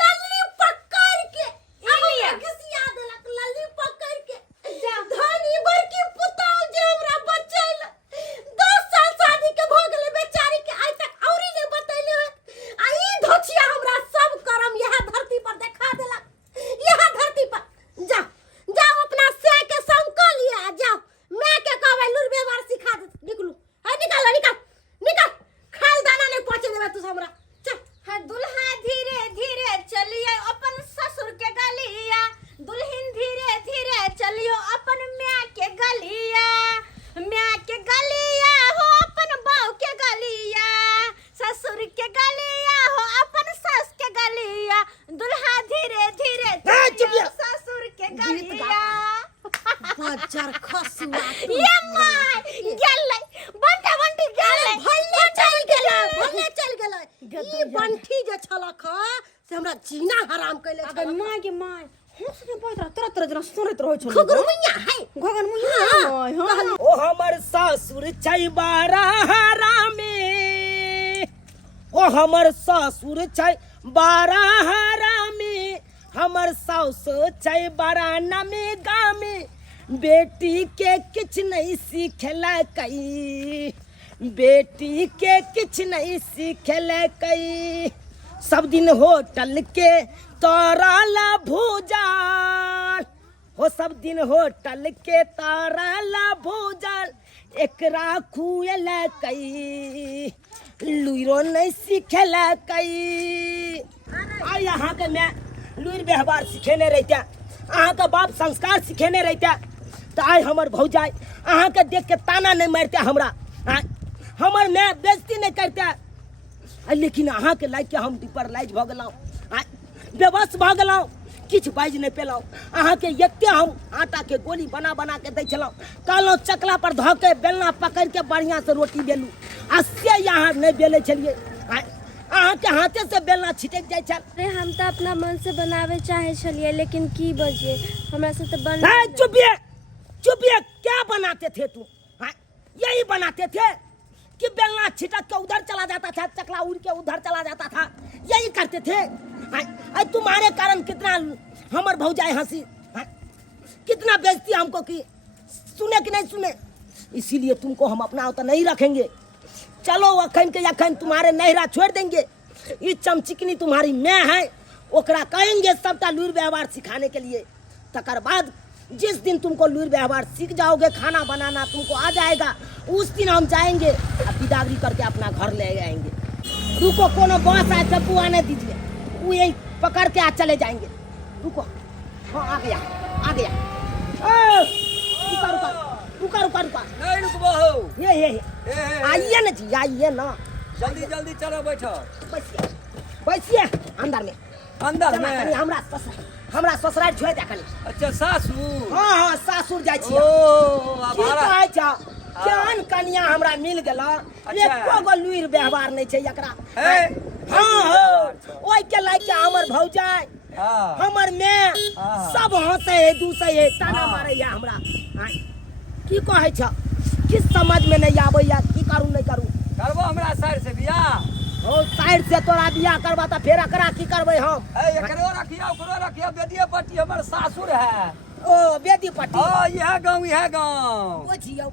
लल्ली पकड़ के लिया घसिया देलक। लल्ली पकड़ के धनी बड़की पुताऊ जे हमरा बचैला 10 साल शादी के भ गेले बेचारी के आज तक औरी ने बतैले। आ ई धोछिया हमरा सब करम यह धरती पर देखा देलक। यह धरती पर जाओ अपना से के संको लिया जाओ। मैं के कहबै लुर व्यवहार सिखा दे। निकल खाल दाना नहीं पहुंचे देबे तू हमरा। चल है दुल्हा धीरे धीरे चलिए अपन ससुर के गलिया, दुल्हन धीरे धीरे चलियो अपन म्या के गलिया, म्या के गलिया हो अपन बहू के गलिया, ससुर के गलिया हो अपन सास के गलिया, दुल्हा धीरे धीरे चलियो ससुर के गलिया। बजर खसुआ ये माय गेलै बंटा बंटी गेलै भल्ले चल गेलै। ई बंठी जे छलक से हमरा जीना हराम कैले छ। अगर माय के माय होश ने बैठ तरह जना सुनत रहै छ। घुगुरमुइया है घगन मुइया हां ओ हमर सासुर छै बारहरा में, ओ हमर सासुर छै बारहरा में, हमर साउस छै बराना में गाँव में। बेटी के किछ नहीं सीखल कई, बेटी के किछ नहीं सीखल कई, सब दिन होटल के तोराला भूजाल हो, सब दिन होटल के तोराला भूजाल, एकरा खुएल कई, लुइरो नहीं सीखल कई। आ यहाँ के मैं लुइर व्यवहार सिखेने रहता, अहाँ के बाप संस्कार सिखेने रहता, तो आय हमर भौजाई अहाँ के देख के ताना नहीं मारते हमरा, हमर मैं बेइज्जती नहीं करते। लेकिन अहाँ के लाइक के हम डिपरलाइज भ गेलौं, बेबस भ गेलौं, किछ बाजि नहीं पेलौं। अहाँ के एते हम आटा के गोली बना के दै छलौं, कहलौं चकला पर धऽ के बेलना पकड़ के बढ़िया से रोटी बेलू, आ से यहाँ नहीं बेले छलिए। अहाँ के हाथे से बेलना छिटक जाय छल। अरे हम तो अपना मन से बनावे चाहे छलिए, लेकिन की बजिए हमरा से तो बन। चुपिए क्या बनाते थे तुम? यही बनाते थे कि बेलना छिटक के उधर चला जाता था, चकला उड़ के उधर चला जाता था, यही करते थे। तुम्हारे कारण कितना हमर भौजाई हंसी, कितना बेइज्जती हमको की, सुने कि नहीं सुने। इसीलिए तुमको हम अपना होता नहीं रखेंगे। चलो अखन के अखन तुम्हारे नहरा छोड़ देंगे। ये चमचिकनी तुम्हारी मैं है, ओकरा कहेंगे सबका लूर व्यवहार सिखाने के लिए। तकर बाद जिस दिन तुमको लूर व्यवहार सीख जाओगे, खाना बनाना तुमको आ जाएगा, उस दिन हम जाएंगे और बिदागरी करके अपना घर ले आएंगे। रुको, कोनो बस आए डब्बू आने दीजिए, वो यही पकड़ के आज चले जाएंगे। रुको, हाँ आ गया। रुका नहीं रुकबो हो। ये आइए ना जी, आइए ना, जल्दी चलो बैठो। बैठिए अंदर में। अंदर में कनी हमरा ससुराल छोड़ दे कनी। अच्छा सासुर। हाँ सासुर जाय छी। ओ की कहै छ, केहन कन्या हमरा मिल गेला, एको गो लुइर व्यवहार नहीं छै एकरा। हाँ ओइ के लायक के हमर भौजाई, हमर मैं सब हंसे है, दूसै है, ताना मारे है हमरा। की कहै छ, किस समझ में नहीं आबै या, की करू नहीं करू। करबो हमरा साइड से बियाह। ओ साइड से तोरा बियाह करबा त फेर एकरा की करबै हम। एकरो रखिया, ओकरो रखिया, बेदिए पट्टी हमर सासुर है। ओ बेदी पट्टी। हां यह गांव। बुझियौ।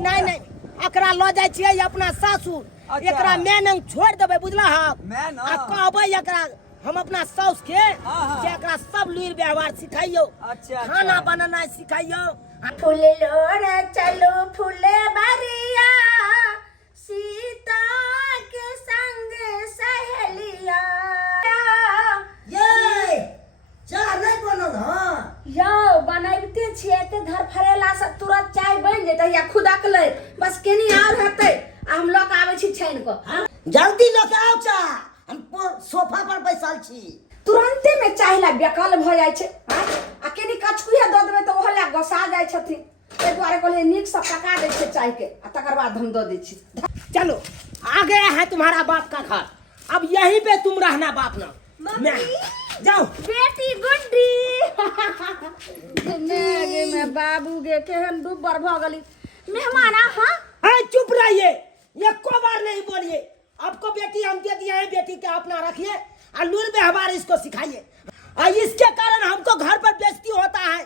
नहीं एकरा ल जाय छियै अपना सासुर। एकरा मैं नंग छोड़ देबै, बुझला ह। मैं न आ कहबै एकरा हम अपना साउस के जे एकरा सब लुइर व्यवहार सिखाइयो। अच्छा खाना बनाना सिखाइयो। फूले लोड़ चलो फूले बरिया, सीता के संग सहेलिया। ये चाह नहीं बनल ह। यो बनाइते छिए ते धर फरेला से तुरंत चाय बन जेतै या खुदक ले बस केनी आर हेतै आ हम लोग आबै छी छाइन को जल्दी लोग आओ चा हम सोफा पर बैसल छी तुरंते में चाय ला बेकल भ जाय छै हां आ केनी कचकुया द देबै त ओहला गोसा जाय छथिन ए दुआरे कहले निक से पका दै छै चाय के आ तकर बाद हम द दै छी चलो आ गया है तुम्हारा बाप का घर, अब यहीं पे तुम रहना बाप ना। मैं जाओ बेटी गुड्डी नेगे में बाबू गे केहन डूबर भ गली मेहमान हां है चुप रहिए, ये को बार नहीं बोलिए। आपको बेटी हम दे दिए हैं, बेटी के अपना रखिए और लूर व्यवहार इसको सिखाइए। और इसके कारण हमको घर पर बेइज्जती होता है,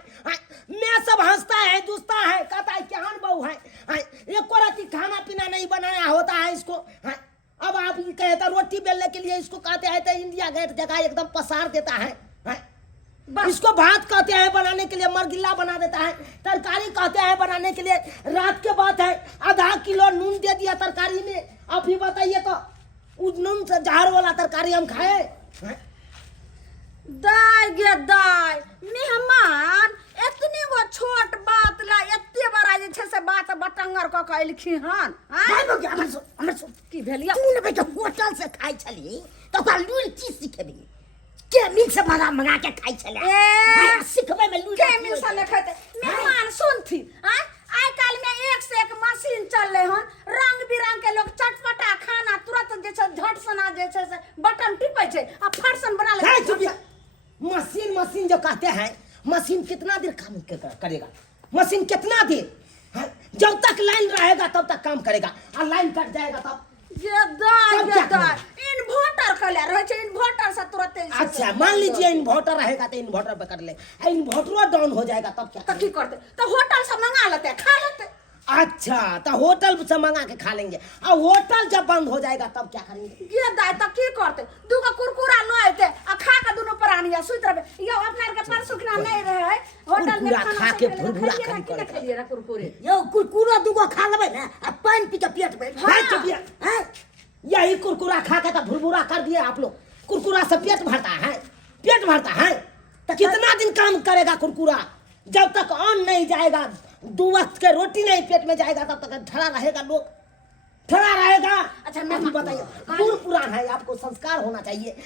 मैं सब हंसता है दुस्ता है कहता है केहन बहू है, एक को राती खाना पीना नहीं बनाया होता है इसको। अब आप ये कहता रोटी बेलने के लिए इसको कहते हैं तो इंडिया गेट जगह एकदम पसार देता है। इसको भात कहते हैं बनाने के लिए मरगिल्ला बना देता है, तरकारी कहते हैं बनाने के लिए रात के बात है आधा किलो नून दे दिया तरकारी में। आप ही बताइए तो उस नून से जहर वाला तरकारी हम खाए? दाय गे दाय मेहमान एतनी गो छोट बात ला एते बड़ा जे छै से बात बटंगर क के एलखी हन हमर की भेलिया तू ने बेटा होटल से खाई छली तो का लूर की सिखेबी के मिल से मंगा के खाई छले ए सिखबे में लूर के मिल से लेखते मेहमान सुनथी आइ काल में एक से एक मशीन चलले हन, रंग बिरंग के लोग चटपटा खाना तुरंत जे छै झट सना जे छै से बटन टिपै छै आ फटसन बना ले। मशीन मशीन जो कहते हैं, मशीन कितना देर काम करेगा? मशीन कितना देर? जब तक लाइन रहेगा तब तक काम करेगा और लाइन कट जाएगा तब इन्वर्टर कले रहे छै, इन्वर्टर से तुरंत। अच्छा मान लीजिए इन्वर्टर रहेगा तो इन्वर्टर पे कर ले, इन्वर्टर डाउन हो जाएगा तब क्या तो की करते? तो होटल से मंगा लेते खा लेते। अच्छा तो होटल से मंगा के खा लेंगे और होटल जब बंद हो जाएगा तब क्या करेंगे? ये दाय तो की करते? दुगो कुरकुरा लइते आ खा के दुनो प्राणिया सुत रहे। यो अपना के पर सुखना नहीं रहे होटल में खाना खा के भुरभुरा खाली रे कुरकुरे यो कुरकुरा दुगो खा लेबे ना आ पानी पी के पेट भर हैं? यही कुरकुरा खा के तो भुरभुरा कर दिए आप लोग। कुरकुरा से पेट भरता है, पेट भरता है तो कितना दिन काम करेगा कुरकुरा? जब तक अन्न नहीं जाएगा, 2 वक्त के रोटी नहीं पेट में जाएगा तब तक ठड़ा रहेगा, लोग ठड़ा रहेगा। अच्छा मैं भी बताइए, बूढ़ पुरान है, आपको संस्कार होना चाहिए।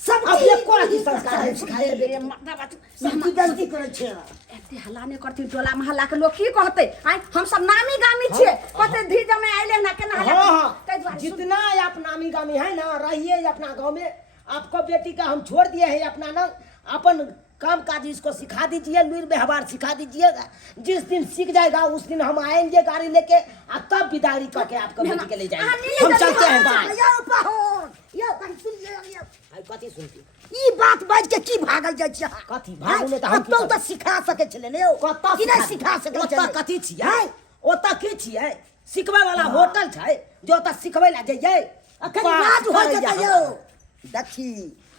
सब अपने को रखी संस्कार है सिखाए रे सबकी गलती करे छे एते हल्ला नहीं करती टोला मोहल्ला के लोग की कहते? हम सब नामी गामी छिए कते धीज में आइले ना केना हल्ला। जितना आप नामी गामी है ना रहिए अपना गांव में। आपको बेटी का हम छोड़ दिए है अपना ना अपन काम काज इसको सिखा दीजिए, लूर व्यवहार सिखा दीजिएगा। जिस दिन सीख जाएगा उस दिन हम आएंगे गाड़ी लेके और तब विदाई करके आपको बेटी के ले जाएंगे। हम चलते हैं बाय। यो कन सुन ले कथी सुनती ई बात बाज के की भागल जाय छै? कथी भागू ने त हम तो सिखा सके छले ने कतऽ कि नहीं सिखा सके ओतऽ छले? कथी छियै? ओतऽ की छियै? सिखबै वाला होटल छै जो ओतऽ सिखबै ला जइयै? अखन राज हो जेतै यो देखी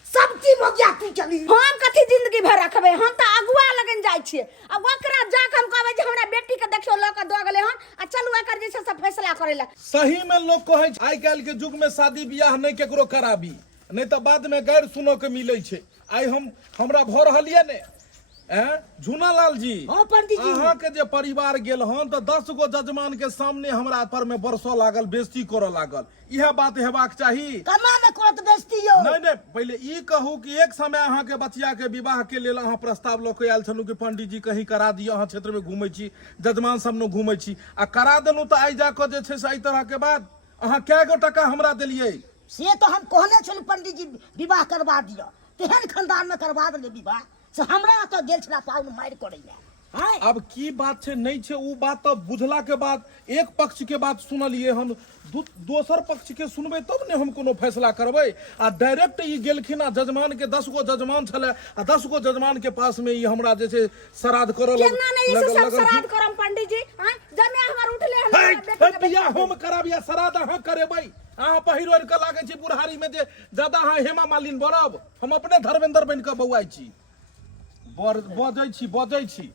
सब चीज हो गया तू चली हम कथी जिंदगी भर रखबे? हम त अगुआ लगन जाय छिए आ ओकरा जाक हम कहबै जे हमरा बेटी के देखियो ल के द गेले हन आ चलू एकर जे छै से फैसला करे ला। सही में लोग कहे छै आइ काल के युग में शादी बियाह नहीं केकरो कराबी, नहीं तो बाद में गैर सुनो के मिले छै। आई हमरा भ रहलिए ने झूनालाल जी, हाँ पंडित जी, अहाँ के जे परिवार गेल हन तो 10 गो जजमान के सामने हमरा पर में बरसो लागल, बेइज्जती करे लागल। यह बात हेबाक चाही। कमा में करत बेइज्जती यो नहीं पहले ई कहू कि एक समय अहाँ के बचिया के विवाह के लेल अहाँ प्रस्ताव ल के आयल छलू कि पंडित जी कहीं करा दियो, अहाँ क्षेत्र में घूमै छी, जजमान सब ने घूमै छी आ करा देलू तो आई जाके जे छै से एहि तरह के बाद अहाँ कै गो टका हमरा देलियै? से तो हम कहने छलू पंडित जी विवाह करवा दियो, तेहन खानदान में करवा देले विवाह से हमरा तो गेल छला पाउन मार करे ले। अब की बात छै नहीं छै उ बात तो बुझला के बाद एक पक्ष के बात सुनलिए, हम दोसर पक्ष के सुनबे तब ने हम कोनो फैसला करबै। आ डायरेक्ट ई गेलखिन आ जजमान के 10 गो जजमान छले आ 10 गो जजमान के पास में ई हमरा जे छै श्राद्ध करल केना नहीं इसे सब श्राद्ध करम पंडित जी? जमे हमर उठले हम बियाह हम कराबिया श्राद्ध अहाँ करेबै? अहाँ पहिरोर के लागे छी बुढ़ारी में जे ज्यादा अहाँ हेमा मालिनी बनब, हम अपने धर्मेंद्र बन के बौआइ छी, बजै छी।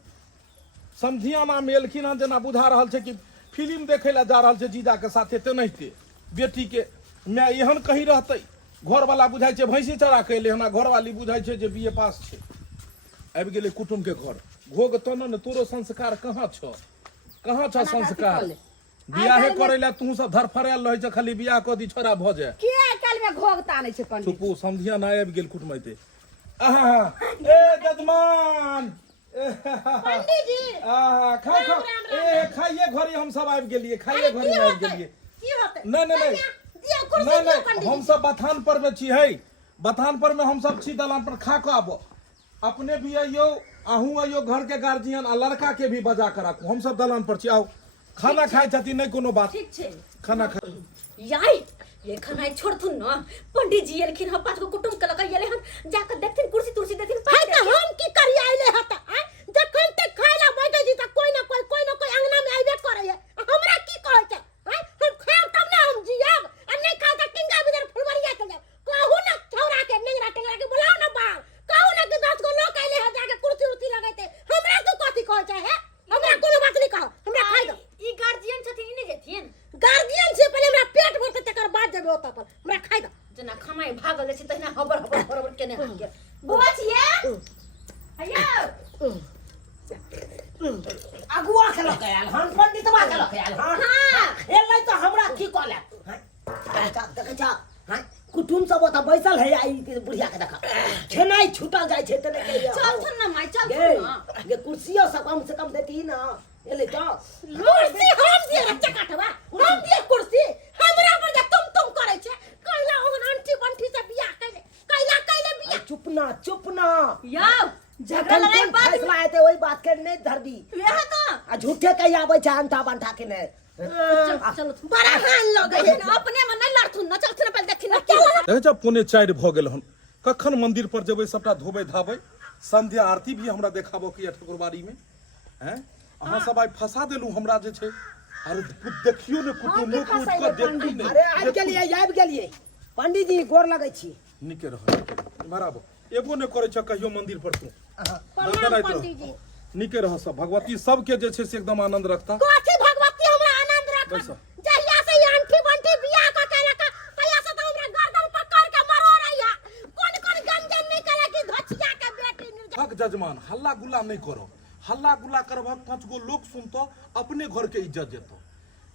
समधिया नाम एलखिन हन जेना बुझा रहल छै कि फिल्म देखे ला जा रहल छै जीजा के साथे, तेनाहिते बेटी के मैं एहन कही रहतै। घर वाला बुझाइ छै भैंसी चरा के एले हन, घरवाली बुझाइ छै जे बीए पास छै। आबि गेलै कुटुम के घर, घोग तो न तोरो संस्कार कहाँ छ संस्कार कथी बियाहे करे ला तू सब धरफड़ायल रहे छ खाली बियाह क दी छोरा भ जाए के आइ काल्हि में घोग तानै छै पंडित चुपू समझिया ना आबि गेल कुटमैते आहा ए जजमान पंडित जी आहा खा ए खाइए घरी हम सब आबि गेलिए खाइए घरी में आबि गेलिए की होतै नहीं दियो कुर्सी नहीं दियो पंडित हम सब बथान पर में छी है बथान पर में हम सब छी दलान पर खा के आबो अपने भी आइयो आहू आइयो घर के गार्जियन आ लड़का के भी बजा कर राखू हम सब दलान पर छी आओ खाना खाए छथि नहीं कोनो बात ठीक छै खाना खा याई ये खाना छोड़थुन न पंडित जी एलखिन हम 5 गो कुटुंब के लगा एले हम जाकर देखथिन कुर्सी तुर्सी देखथिन है त हम की करी आइले हत जखन तक खाइला बैठे छी त कोई ना कोई अंगना में आइबे करे है हमरा की कहै छै हम खाब तब ना हम जियब आ नहीं खाब त टिंगा बिदर फुलवरिया के जाब कहू ना छौरा के नेंगरा टेंगरा के बुलाओ ना बाहर कहू ना कि 10 गो लोग आइले है जाके कुर्सी उर्सी लगैते हमरा तो कथी कहै छै है हमरा कोनो बात नहीं कह हमरा खाइ दो ई गार्जियन छथिन ई नहीं जेथिन गार्जियन से पहले हमरा पेट भरते तकर बाद जेबे ओत पर हमरा खाइ दो जना खमाई भागल छै तहिना हबर केने हम के बुआ छिए अयो अगुआ के लक आयल हम पंडितवा के लक आयल हां एलै त हमरा की कहले देख जा हां कुटुम सब ओत बैसल है आई बुढ़िया के देख खेनाई छूटल जाय छै त नहीं कहियो चल थन ना माई चल थन ना ये कुर्सियों सब कम से कम देती ना एले तो कुर्सी हम दिए रच्चा काटवा हम दिए कुर्सी हमरा पर जे तुम करे छै कहला ओहन आंटी बंटी से बियाह कैले बियाह चुप ना यो झगड़ा लड़ाई बात फैसला आते वही बात के नहीं धरबी यह तो आ झूठे कही आबै छै अंता बंटा के ने चल बड़ा हान लगे है अपने में नहीं लड़थुन ना चल थन पहले देखिन ना देख जा 3:45 भ गेल हन कखन मंदिर पर जेबै सबटा धोबै धाबै संध्या आरती भी हमरा देखाबो कि ठकुरबाड़ी में हैं अहाँ सब आइ फंसा देलू हमरा जे छै अरे देखियो ने कुटुम मुख उठ के देखू ने अरे आबि गेलिए पंडित जी गोर लगै छी निके रह बराबर एगो ने करे छ कहियो मंदिर पर तू पंडित जी निके रह सब भगवती सबके जे छै से एकदम आनंद रखता कथी भगवती हमरा आनंद रख कैसा जहिया से ये आंटी बंटी बियाह क के रखा तहिया से तो हमरा गर्दन पकड़ के मरो रहिया कोन गंजन नहीं करे कि धचिया के बेटी हक जजमान हल्ला गुल्ला नहीं करो हल्ला गुल्ला करबक 5 गो लोग सुनतो अपने घर के इज्जत जेतो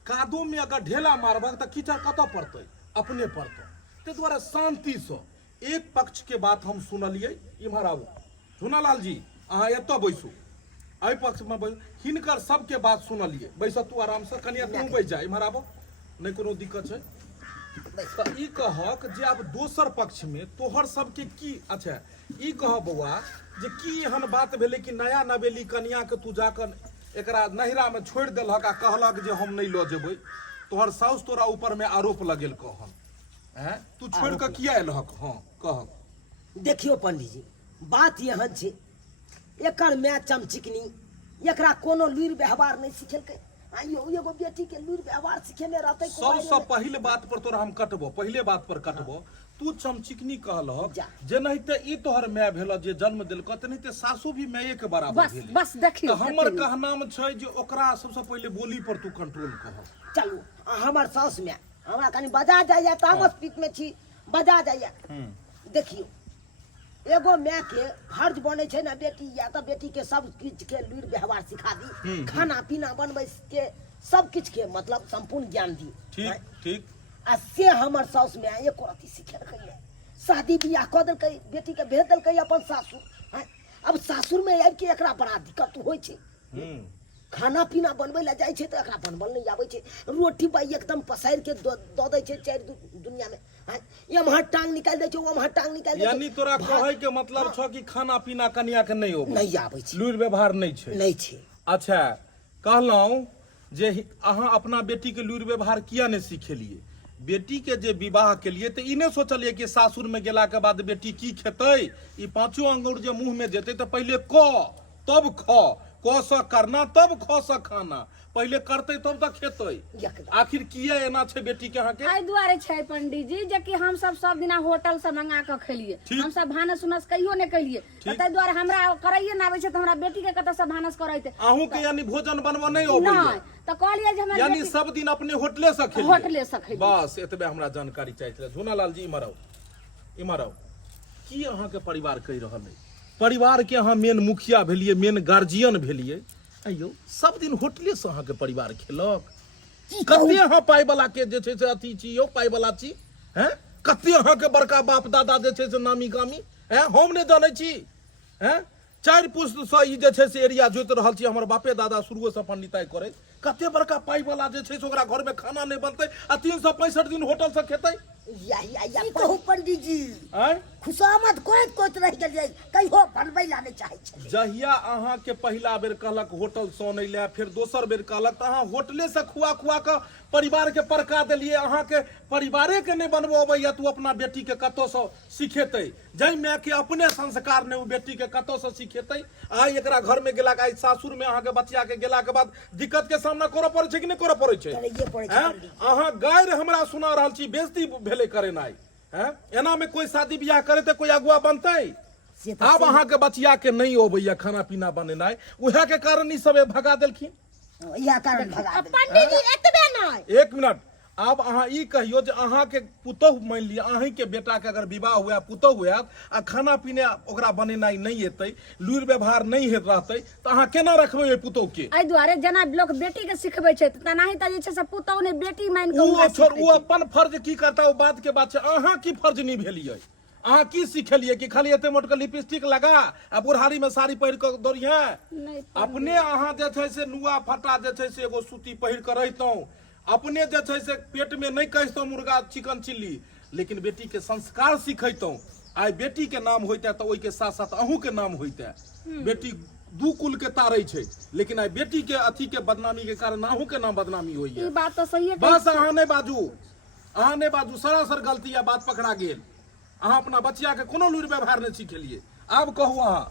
कादो में अगर ढेला मारबक त कीचड़ कत पड़तै अपने पड़तो ते द्वारा शांति से एक पक्ष के बात हम सुनलिए इम्हर आबू झुनालाल जी अहाँ एतऽ बैसू एहि पक्ष में बैसू हिनकर सबके बात सुनलिए बैस तू आराम से कनिया तू बैस जा इम्हर आबो नहीं कोनो दिक्कत छै त ई कहक जे आब दोसर पक्ष में तोहर सबके की अच्छा ई कह बौआ जे की एहन बात भेलै कि नया नवेली कनिया के तू जाकर एकरा नहिरा में छोड़ देलहक आ कहलक जे हम नहीं ल जेबै तोहर साउस तोरा ऊपर में आरोप लगेल कहन हैं तू छोड़ के किया एलहक हां कहक देखियो पंडित जी बात यहाँ छै एकर मैं चमचिकनी एकरा कोनो लुर व्यवहार नहीं सिखेलकै आइयो एगो बेटी के लुर व्यवहार सिखेने रहतै सबसे पहले बात पर तोरा हम कटबो पहले बात पर कटबो तू चमचिकनी कहलहक जे नहीं ते ई तोहर माय भेल जे जन्म देलक त नहीं ते सासू भी माये के बराबर भेल बस देखियो हमर कहनाम छै जे ओकरा सबसे पहले बोली पर तू कंट्रोल कह चलू हमर सास में हमरा कनी बजा जाइया तामस पीट में छी बजा जाइया देखियो एगो माय के फर्ज बने छै ना बेटी या त बेटी के सब किछ के लुर व्यवहार सिखा दी खाना पीना बनबै के सब किछ के मतलब संपूर्ण ज्ञान दी ठीक ठीक आ से हमर सास में एक रति सिखेलकै शादी बियाह क देलकै बेटी के भेज देलकै अपन सासुर अब सासुर में आबि के एकरा बड़ा दिक्कत होइ छै खाना पीना बनबै ला जाइ छै त एकरा बनबल नहीं आबै छै रोटी बाई एकदम पसार के द दै छै चार दुनिया में एमहर टांग निकाल दै छै ओमहर टांग निकाल दै छै यानी तोरा कहै के मतलब छ कि खाना पीना कनिया के नहीं होबै नहीं आबै छै लुर व्यवहार नहीं छै अच्छा कहलौं जे अहाँ अपना बेटी के लुर व्यवहार किया नहीं सिखेलिए बेटी के जे विवाह के लिए तो ई नहीं सोचलिए कि सासुर में गेला के बाद बेटी की खेतै ई 5 अंगूर जे मुंह में जेतै तो पहले क तब ख क स करना तब ख स खाना पहले करते तब तक खेतै आखिर किया एना छै बेटी के अहाँ के एहि दुआरे छै पंडित जी जे कि हम सब दिना होटल से मंगा के खेलिए हम सब भानस उनस कहियो नहीं कलिए ताहि दुआरे हमरा करैए ना आबै छै त हमरा बेटी के कत से भानस करैते अहूं के यानी भोजन बनबो नहीं होबै नहीं त कहलिए जे हमरा यानी सब दिन अपने होटले से खेलिए होटले से खेलिए बस एतबे हमरा जानकारी चाहिए झुनालाल जी इमराव की अहाँ के परिवार कहि रहल है परिवार के अहाँ मेन मुखिया भेलिए, मेन गार्जियन भेलिए। अयौ सब दिन होटले से अहाँके परिवार खेलक। कते अहाँ पाई वाला के जे छै से अथी छी यौ, पाई वाला छी हैं? कते अहाँके बड़का बाप दादा जे छै से नामी गामी हैं? हम नहीं जानै छी हैं? 4 पुस्त से ई जे छै से एरिया जोइत रहल छी, हमर बापे दादा शुरुए से अपन निताय करे। कते बड़का पाई वाला जे छै से ओकरा घर में खाना नहीं बनते आ 365 दिन होटल से खेतै। या कहू पंडित जी, आय खुशामद कोइत रह गेलिए, कहियो बनबै ला नहीं चाहे छै। जहिया अहाँ के पहिला बेर कहलक होटल से आनै ले, फिर दोसर बेर कहलक तो अहाँ होटले से खुआ खुआ के परिवार के परका देलिए। अहाँ के परिवारे के नहीं बनबो अबैया तू अपना बेटी के कतौ से सिखेतै? जै माय के अपने संस्कार ने उ बेटी के कतौ से सिखेतै? आइ एकरा घर में गेला के सासुर में अहाँ के बच्चा के गेला के बाद दिक्कत के सामना करऽ पड़ै छै कि नहीं करऽ पड़ै छै? करैये पड़ै छै हैं? पंडित जी। अहाँ गायर हमरा सुना रहल छी, बेइज्जती भेले करे नाइ हैं? एना में कोई शादी बियाह करे ते कोई अगुआ बनतै? से तऽ आब अहाँ के बचिया के नहीं अबैया खाना पीना बनेनाइ, उहे के कारण ई सब भगा देलखिन। इएह कारण भगा देलकै। पंडित जी एतबे नहीं। 1 मिनट, आब अहाँ ई कहियो जे अहाँ के पुतोह मान लिया, अहीं के बेटा के अगर विवाह हुआ, पुतोह हुआ आ खाना पीना ओकरा बनेनाइ नहीं एतै, लुरि व्यवहार नहीं हेत रहतै, तो अहाँ केना रखबै ओइ पुतोह के? एहि दुआरे जेना लोक बेटी के सिखबै छै तेनाही तऽ जे छै से पुतौह ने बेटी मान के उ हुनका छोड़, सिखबै उ छै। अपन फर्ज की करता ओ बात के बात छै। अहाँ की फर्ज नहीं भेलियै? अहाँ की सिखेलिए कि खाली एते मोट के लिपस्टिक लगा आ बुढ़ारी में साड़ी पहिर के दौड़िए? नहीं अपने अहाँ जे छै से नुआ फटा जे छै से एगो सूती पहिर के रहितौं, अपने जे छै से पेट में नहीं कहितौं मुर्गा चिकन चिल्ली, लेकिन बेटी के संस्कार सिखैतौं। आइ बेटी के नाम होइते तो ओइ के साथ साथ अहूँ के नाम होइते। बेटी दू कुल के तारै छै, लेकिन आइ बेटी के अथी के बदनामी के कारण अहूँ के नाम बदनामी ई होइए। बात तऽ सहीए बस अहाँ नहीं बाजू, अहाँ नहीं बाजू, सरासर गलती या बात पकड़ा गेल। अहाँ अपना बच्चिया के कोनो लुरि व्यवहार नहीं सिखेलिए। आब कहू अहाँ।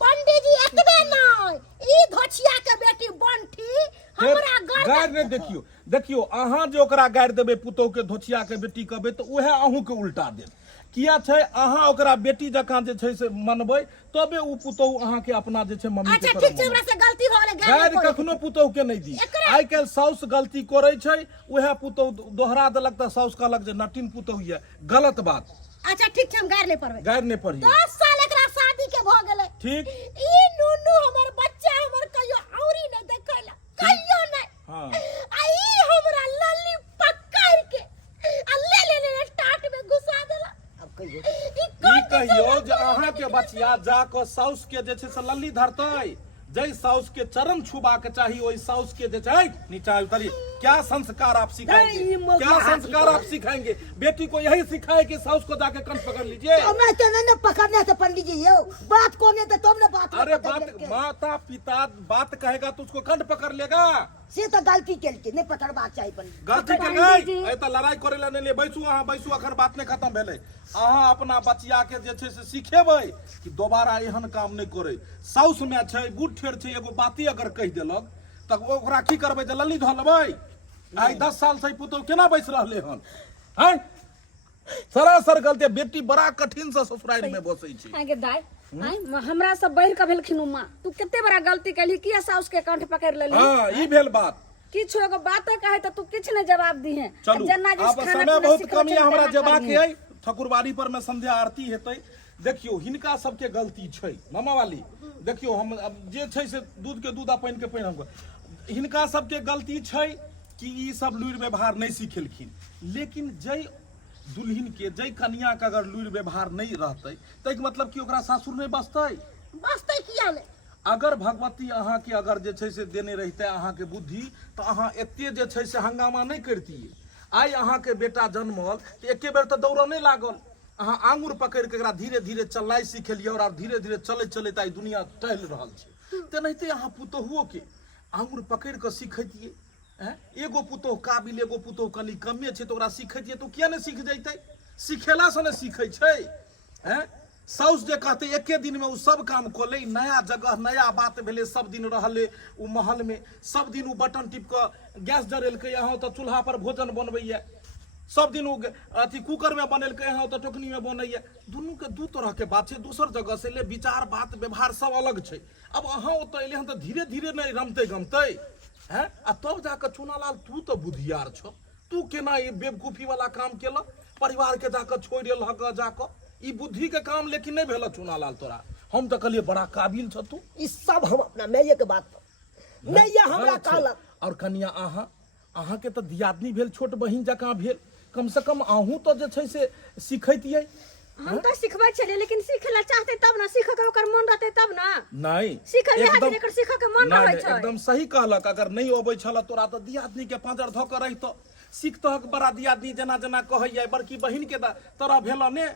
पंडित जी एतबे नहीं, ई धोछिया के बेटी बंठी हमरा घर गायर नहीं देखियो, देखियो अहाँ जे ओकरा गायर देबै पुतोह के धोछिया के बेटी कहबै तो उहे अहूँ के उल्टा देत। किया छै अहाँ ओकरा बेटी जकाँ जे छै से मनबै, तबे उ पुतोह अहाँ के अपना जे छै मम्मी के अच्छा तरह ठीक छै, मनत। हमरा से गलती भ गेलै। गायर कखनो पुतोह के नहीं दी। आइ काल्हि साउस गलती करे छै, उहे पुतोह दोहरा देलक तो साउस कहलक जे नटिन पुतोह ये, गलत बात। अच्छा ठीक छै, हम गायर नहीं पढ़बै। गायर नहीं पढ़िए। 10 साल एकरा शादी के भ गेलै। ठीक। ई नुनू हमर बच्चा हमर कहियो औरी नहीं देखैला, कहियो नहीं। हाँ। आ ई हमरा लल्ली पकड़ के आ ले टाट में घुसा देला। अब कहियो ई कहियो जे अहाँ के बचिया जाके साउस के जे छै से लल्ली धरतै, जय साउस के चरण छुबा के चाहिए ओई साउस के जे छै नीचा उतरिए। क्या संस्कार आप सिखाएंगे? नहीं, क्या संस्कार आप सिखाएंगे? बेटी को यही सिखाए कि साउस को जाके कंठ पकड़ लीजिए। हमें तो नहीं पकड़ने से पंडित जी यो बात कोने तो तुमने बात अरे पकड़ बात के। माता पिता बात कहेगा तो उसको कंठ पकड़ लेगा। से तो गलती केलके नहीं पकड़बाक चाहिए पंडित जी। गलती कर गई ए त लड़ाई करे ला नहीं ले। बैसू अहाँ, बैसू, अखन बात नहीं खत्म भेलै। अहाँ अपना बचिया के जे छै से सिखेबै कि दोबारा एहन काम नहीं करे। साउस में छै बूढ़ ठेर छै, एगो बाती अगर कह देलक त ओकरा की करबै? जे लल्ली धऽ लेबै? आइ 10 साल से पुतोह केना बैस रहले हन? हैं सरासर गलती। बेटी बड़ा कठिन से ससुराल में बसै छै। आगे दाई आई हमरा सब बढ़ के भेलखिन उमा, तू कते बड़ा गलती कैली, किया साउस के कंठ पकड़ लेली? हाँ ई भेल बात। किछु एगो बात कहे त तू किछ ने जवाब दी है। चलू आब समय बहुत कम है, हमरा जेबाक है। ठकुरबाड़ी पर में संध्या आरती हेतै। देखियो हिनका सबके गलती छै मामा वाली। देखियो हम अब जे छै से दूध के दूध आ पानि के पानि हमको, हिनका सबके गलती छै कि ई सब लुरि व्यवहार नहीं सिखेलखिन। लेकिन जय दुल्हिन के, जय कन्या के अगर लुरि व्यवहार नहीं रहतै तै के मतलब कि ओकरा सासुर में बसतै? बसतै किया ले? अगर भगवती अहाँ के अगर जे छै से देने रहिते अहाँ के बुद्धि, तो अहाँ एते जे छै से हंगामा नहीं करतियै। आइ अहाँ के बेटा जन्मल तो एके बेर तो दौड़ नहीं लागल। अहाँ आंगुर पकड़ के एकरा धीरे धीरे चलनाइ सिखेलियै और धीरे धीरे चलैत चलैत आइ दुनिया टहल रहल छै। तेनाहिते अहाँ पुतोहुओ के आंगुर पकड़ के सिखैतियै। एगो पुतोह काबिल, एगो पुतोह कनी कमे छै तो ओकरा सिखैतियै तो किया नहीं सीख जैतै? सिखेला से ने सीखै छै। साउस जे कहते एके दिन में उ सब काम खोले, नया जगह नया बात भेले, सब दिन रहले उ महल में, सब दिन उ बटन टिप के गैस जरेलकै, यहाँ तो चूल्हा पर भोजन बनबैया, सब दिन उ अथी कुकर में बनेलकै, यहाँ तो टोकनी में बनैया। दुनू के दू तरह के बात छै, दोसर जगह से ले विचार बात व्यवहार सब अलग छै। अब अहाँ ओत एले हन तो धीरे धीरे नहीं रमते गमते हैं। आ तब जाकर चुनालाल तू तो बुद्धियार छ, तू केना ये बेवकूफी वाला काम केलक? परिवार के जाकर छोड़ देलक जाकर, ई बुद्धि के काम लेकिन नहीं भेल चुनालाल तोरा। हम तो कहलिए बड़ा काबिल छ तू। ई सब हम अपना मैये के बात पर मैया हमरा गलत छै। कहलक। और कनिया अहाँ के तो दियादनी भेल, छोट बहिन जकाँ भेल, कम से कम अहूँ तो जे छै से सिखैतियै। हम तो सिखबै छलिए, लेकिन सीखे ला चाहते तब ना, सीखे के ओकर मन रहते तब ना। नहीं सीखे ले हाथ लेकर सीखे के मन नहीं, रहै नहीं, छै। एकदम सही कहलक। अगर नहीं अबै छल तोरा तो दियादनी के पाँजर धऽ के रहितो, सीखतहक बड़ा दियादनी जेना जेना कहैया। बड़की बहिन के तरह भेल ने,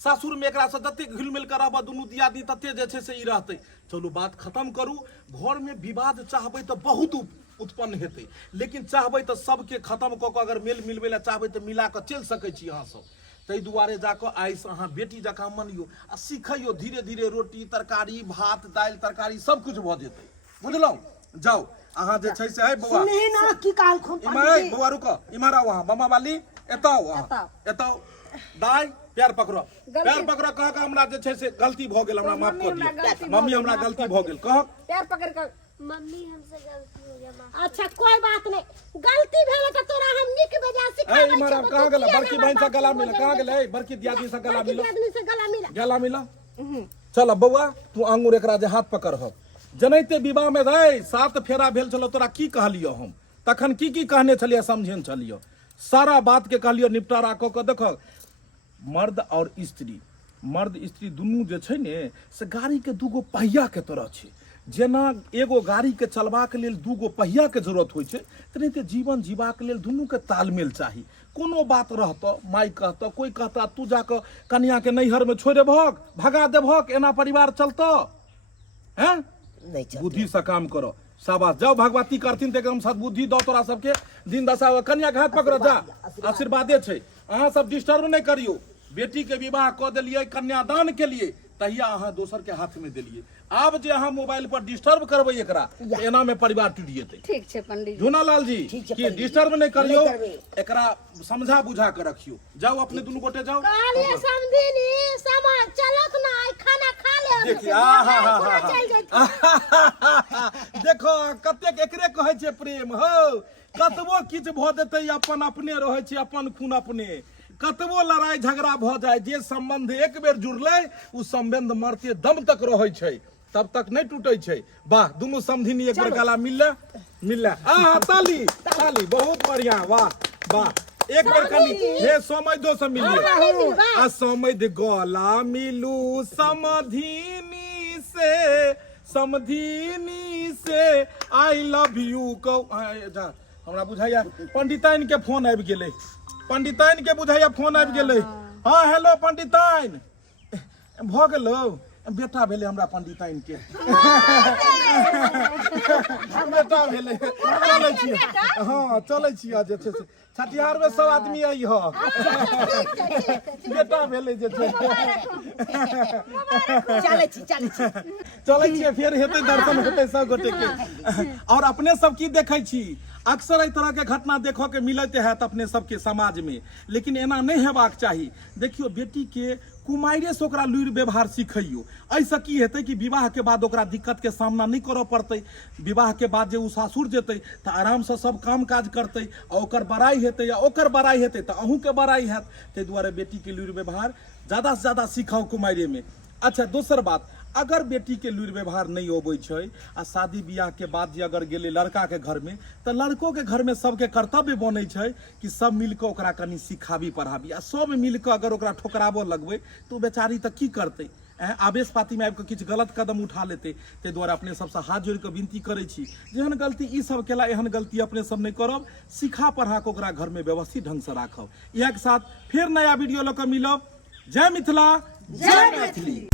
सासुर में एकरा से जते घुलमिल कर रहब दुनू दियादनी तते जे छै से ई रहतै। चलू बात खत्म करू। घर में विवाद चाहबै तो बहुत उत्पन्न हेतै, लेकिन चाहबै तो सबके खत्म कऽ के अगर मेल मिलबै ला चाहबै तो मिला के चलि सकै छी अहाँ सब। ताहि दुआरे जाकऽ आइ से अहाँ बेटी जकाँ मनियो आ सिखैयो। धीरे धीरे रोटी तरकारी भात दालि तरकारी सब कुछ भऽ जेतै, बुझलहुँ। जाओ अहाँ जे छै से है बौआ, सुनही ना की कहल खून इमहर बौआ रुको, इमहर आओ अहाँ मम्मा वाली, एताओ अहाँ एताओ। दाई पैर पकड़ो, पैर पकड़ो। कह के हमरा जे छै से गलती भऽ गेल, हमरा माफ कर दियौ मम्मी, हमरा गलती भऽ गेल। कह पैर पकड़ कर। मम्मी हमसे गलती हो गया, माफ। अच्छा कोई बात नहीं, गलती भेल त तोरा हम निक बजा ए सिखाबै छी। इमहर कहाँ गेल? बड़की बहन से गला मिला, कहाँ गेल? बड़की दियादनी से गला मिला, आदमी से गला मिला। गला मिला। चल बौआ तू आंगूर एकरा जे हाथ पकड़ह। जनैते विवाह में रहे 7 फेरा भेल छलो, तोरा की कहलियो हम तखन की कहने छलियै, समझेन छलियो। सारा बात के कहलियो निपटारा कऽ के। देखो मर्द और मर्द स्त्री दुनू जे छै ने से गाड़ी के दूगो पहिया के तरह छै। जेना एगो गाड़ी के चलबाक लेल दूगो पहिया के जरूरत होइ छै, तेनाहिते जीवन जीबाक लेल दुनू के तालमेल चाही। कोनो बात रहतो माई कहतो, कोई कहता तू जाके कन्या के नैहर में छोड़े भगा देभक, एना परिवार चलतो हैं? नहीं चल। बुद्धि से काम करो। शाबाश, जाओ भगवती करथिन तो एकदम सद्बुद्धि दो तोरा सबके। दिन दशा कन्या के हाथ पकड़ो, जा आशीर्वादे छै। अहाँ सब डिस्टर्ब नहीं करियो। बेटी के विवाह कऽ देलियै, कन्यादान के लिए, तहिया अहाँ दोसर के हाथ में देलियै। आब जे अहाँ मोबाइल पर डिस्टर्ब करबै एकरा, एना में परिवार टूट जेतै। ठीक छै पंडित जी। झूनालाल जी की डिस्टर्ब नहीं करियो, एकरा समझा बुझा के रखियो। जाओ अपने दुनू गोटे जाओ। कहलिए समझिनी समा चलत ना, आई खाना खा ले। देखिए देखो कतेक एकरे कहै छै प्रेम हो। कतबो किछ भऽ जेतै अपन अपने रहै छै, अपन खून अपने। कतबो लड़ाई झगड़ा भऽ जाए, जे संबंध एक बेर जुड़लै उ संबंध मरते दम तक रहै छै, तब तक नहीं टूटे छै। वाह, दुनू समधिनी एक बेर गला मिलले। ताली ताली, बहुत बढ़िया, वाह वाह। एक बेर कनी हे समझो से मिलिए आ समझ गला मिलू समधिनी से आई लव यू कह। हमरा बुझाइया पंडिताइन के फोन आबि गेलै, पंडिताइन के बुझाइया फोन आबि गेलै। हाँ हेलो पंडिताइन, भऽ गेलो? बेटा भेले हमरा पंडिताइन के बेटा भेले। चलै छियै, हाँ चलै छियै। जे छै से छठिहार में सब आदमी आई हो, बेटा भेले जे छै। चलै छियै, फेर हेतै दर्शन हेतै सब गोटे के। और अपने सब की देखै छी, अक्सर एहि तरह के घटना देखो के मिलते हैत अपने सबके समाज में, लेकिन एना नहीं हेबाक चाही। देखियो बेटी के कुमारिये से ओकरा लुरि व्यवहार सिखैयो। ऐसा की हेतै कि विवाह के बाद ओकरा दिक्कत के सामना नहीं करऽ पड़तै। विवाह के बाद जे उ सासुर जेतै तऽ आराम से सब काम काज करतै, और ओकर बड़ाई हेतै या ओकर बड़ाई हेतै तऽ अहूँ के बड़ाई हैत। ताहि दुआरे बेटी के लुरि व्यवहार ज्यादा से ज्यादा सिखाओ कुमारिये में। अच्छा दोसर बात, अगर बेटी के लुरि व्यवहार नहीं अबै छै आ शादी बियाह के बाद जे अगर गेलै लड़का के घर में, तो लड़को के घर में सबके कर्तव्य बनै छै कि सब मिलकर ओकरा कनी सिखाबी पढ़ाबी। आ सब मिलकर अगर ओकरा ठोकराबो लगबै तो बेचारी तऽ की करतै, आवेश पाती में आबि कऽ किछु गलत कदम उठा लेतै। ताहि दुआरे अपने सबसे हाथ जोड़ कऽ विनती करै छी, जेहन गलती ई सब केला एहन गलती अपने सब नहीं करब। सिखा पढ़ा कऽ ओकरा घर में व्यवस्थित ढंग से राखब। इएह के साथ फेर नया वीडियो लऽ कऽ मिलब। जय मिथिला, जय मैथिली।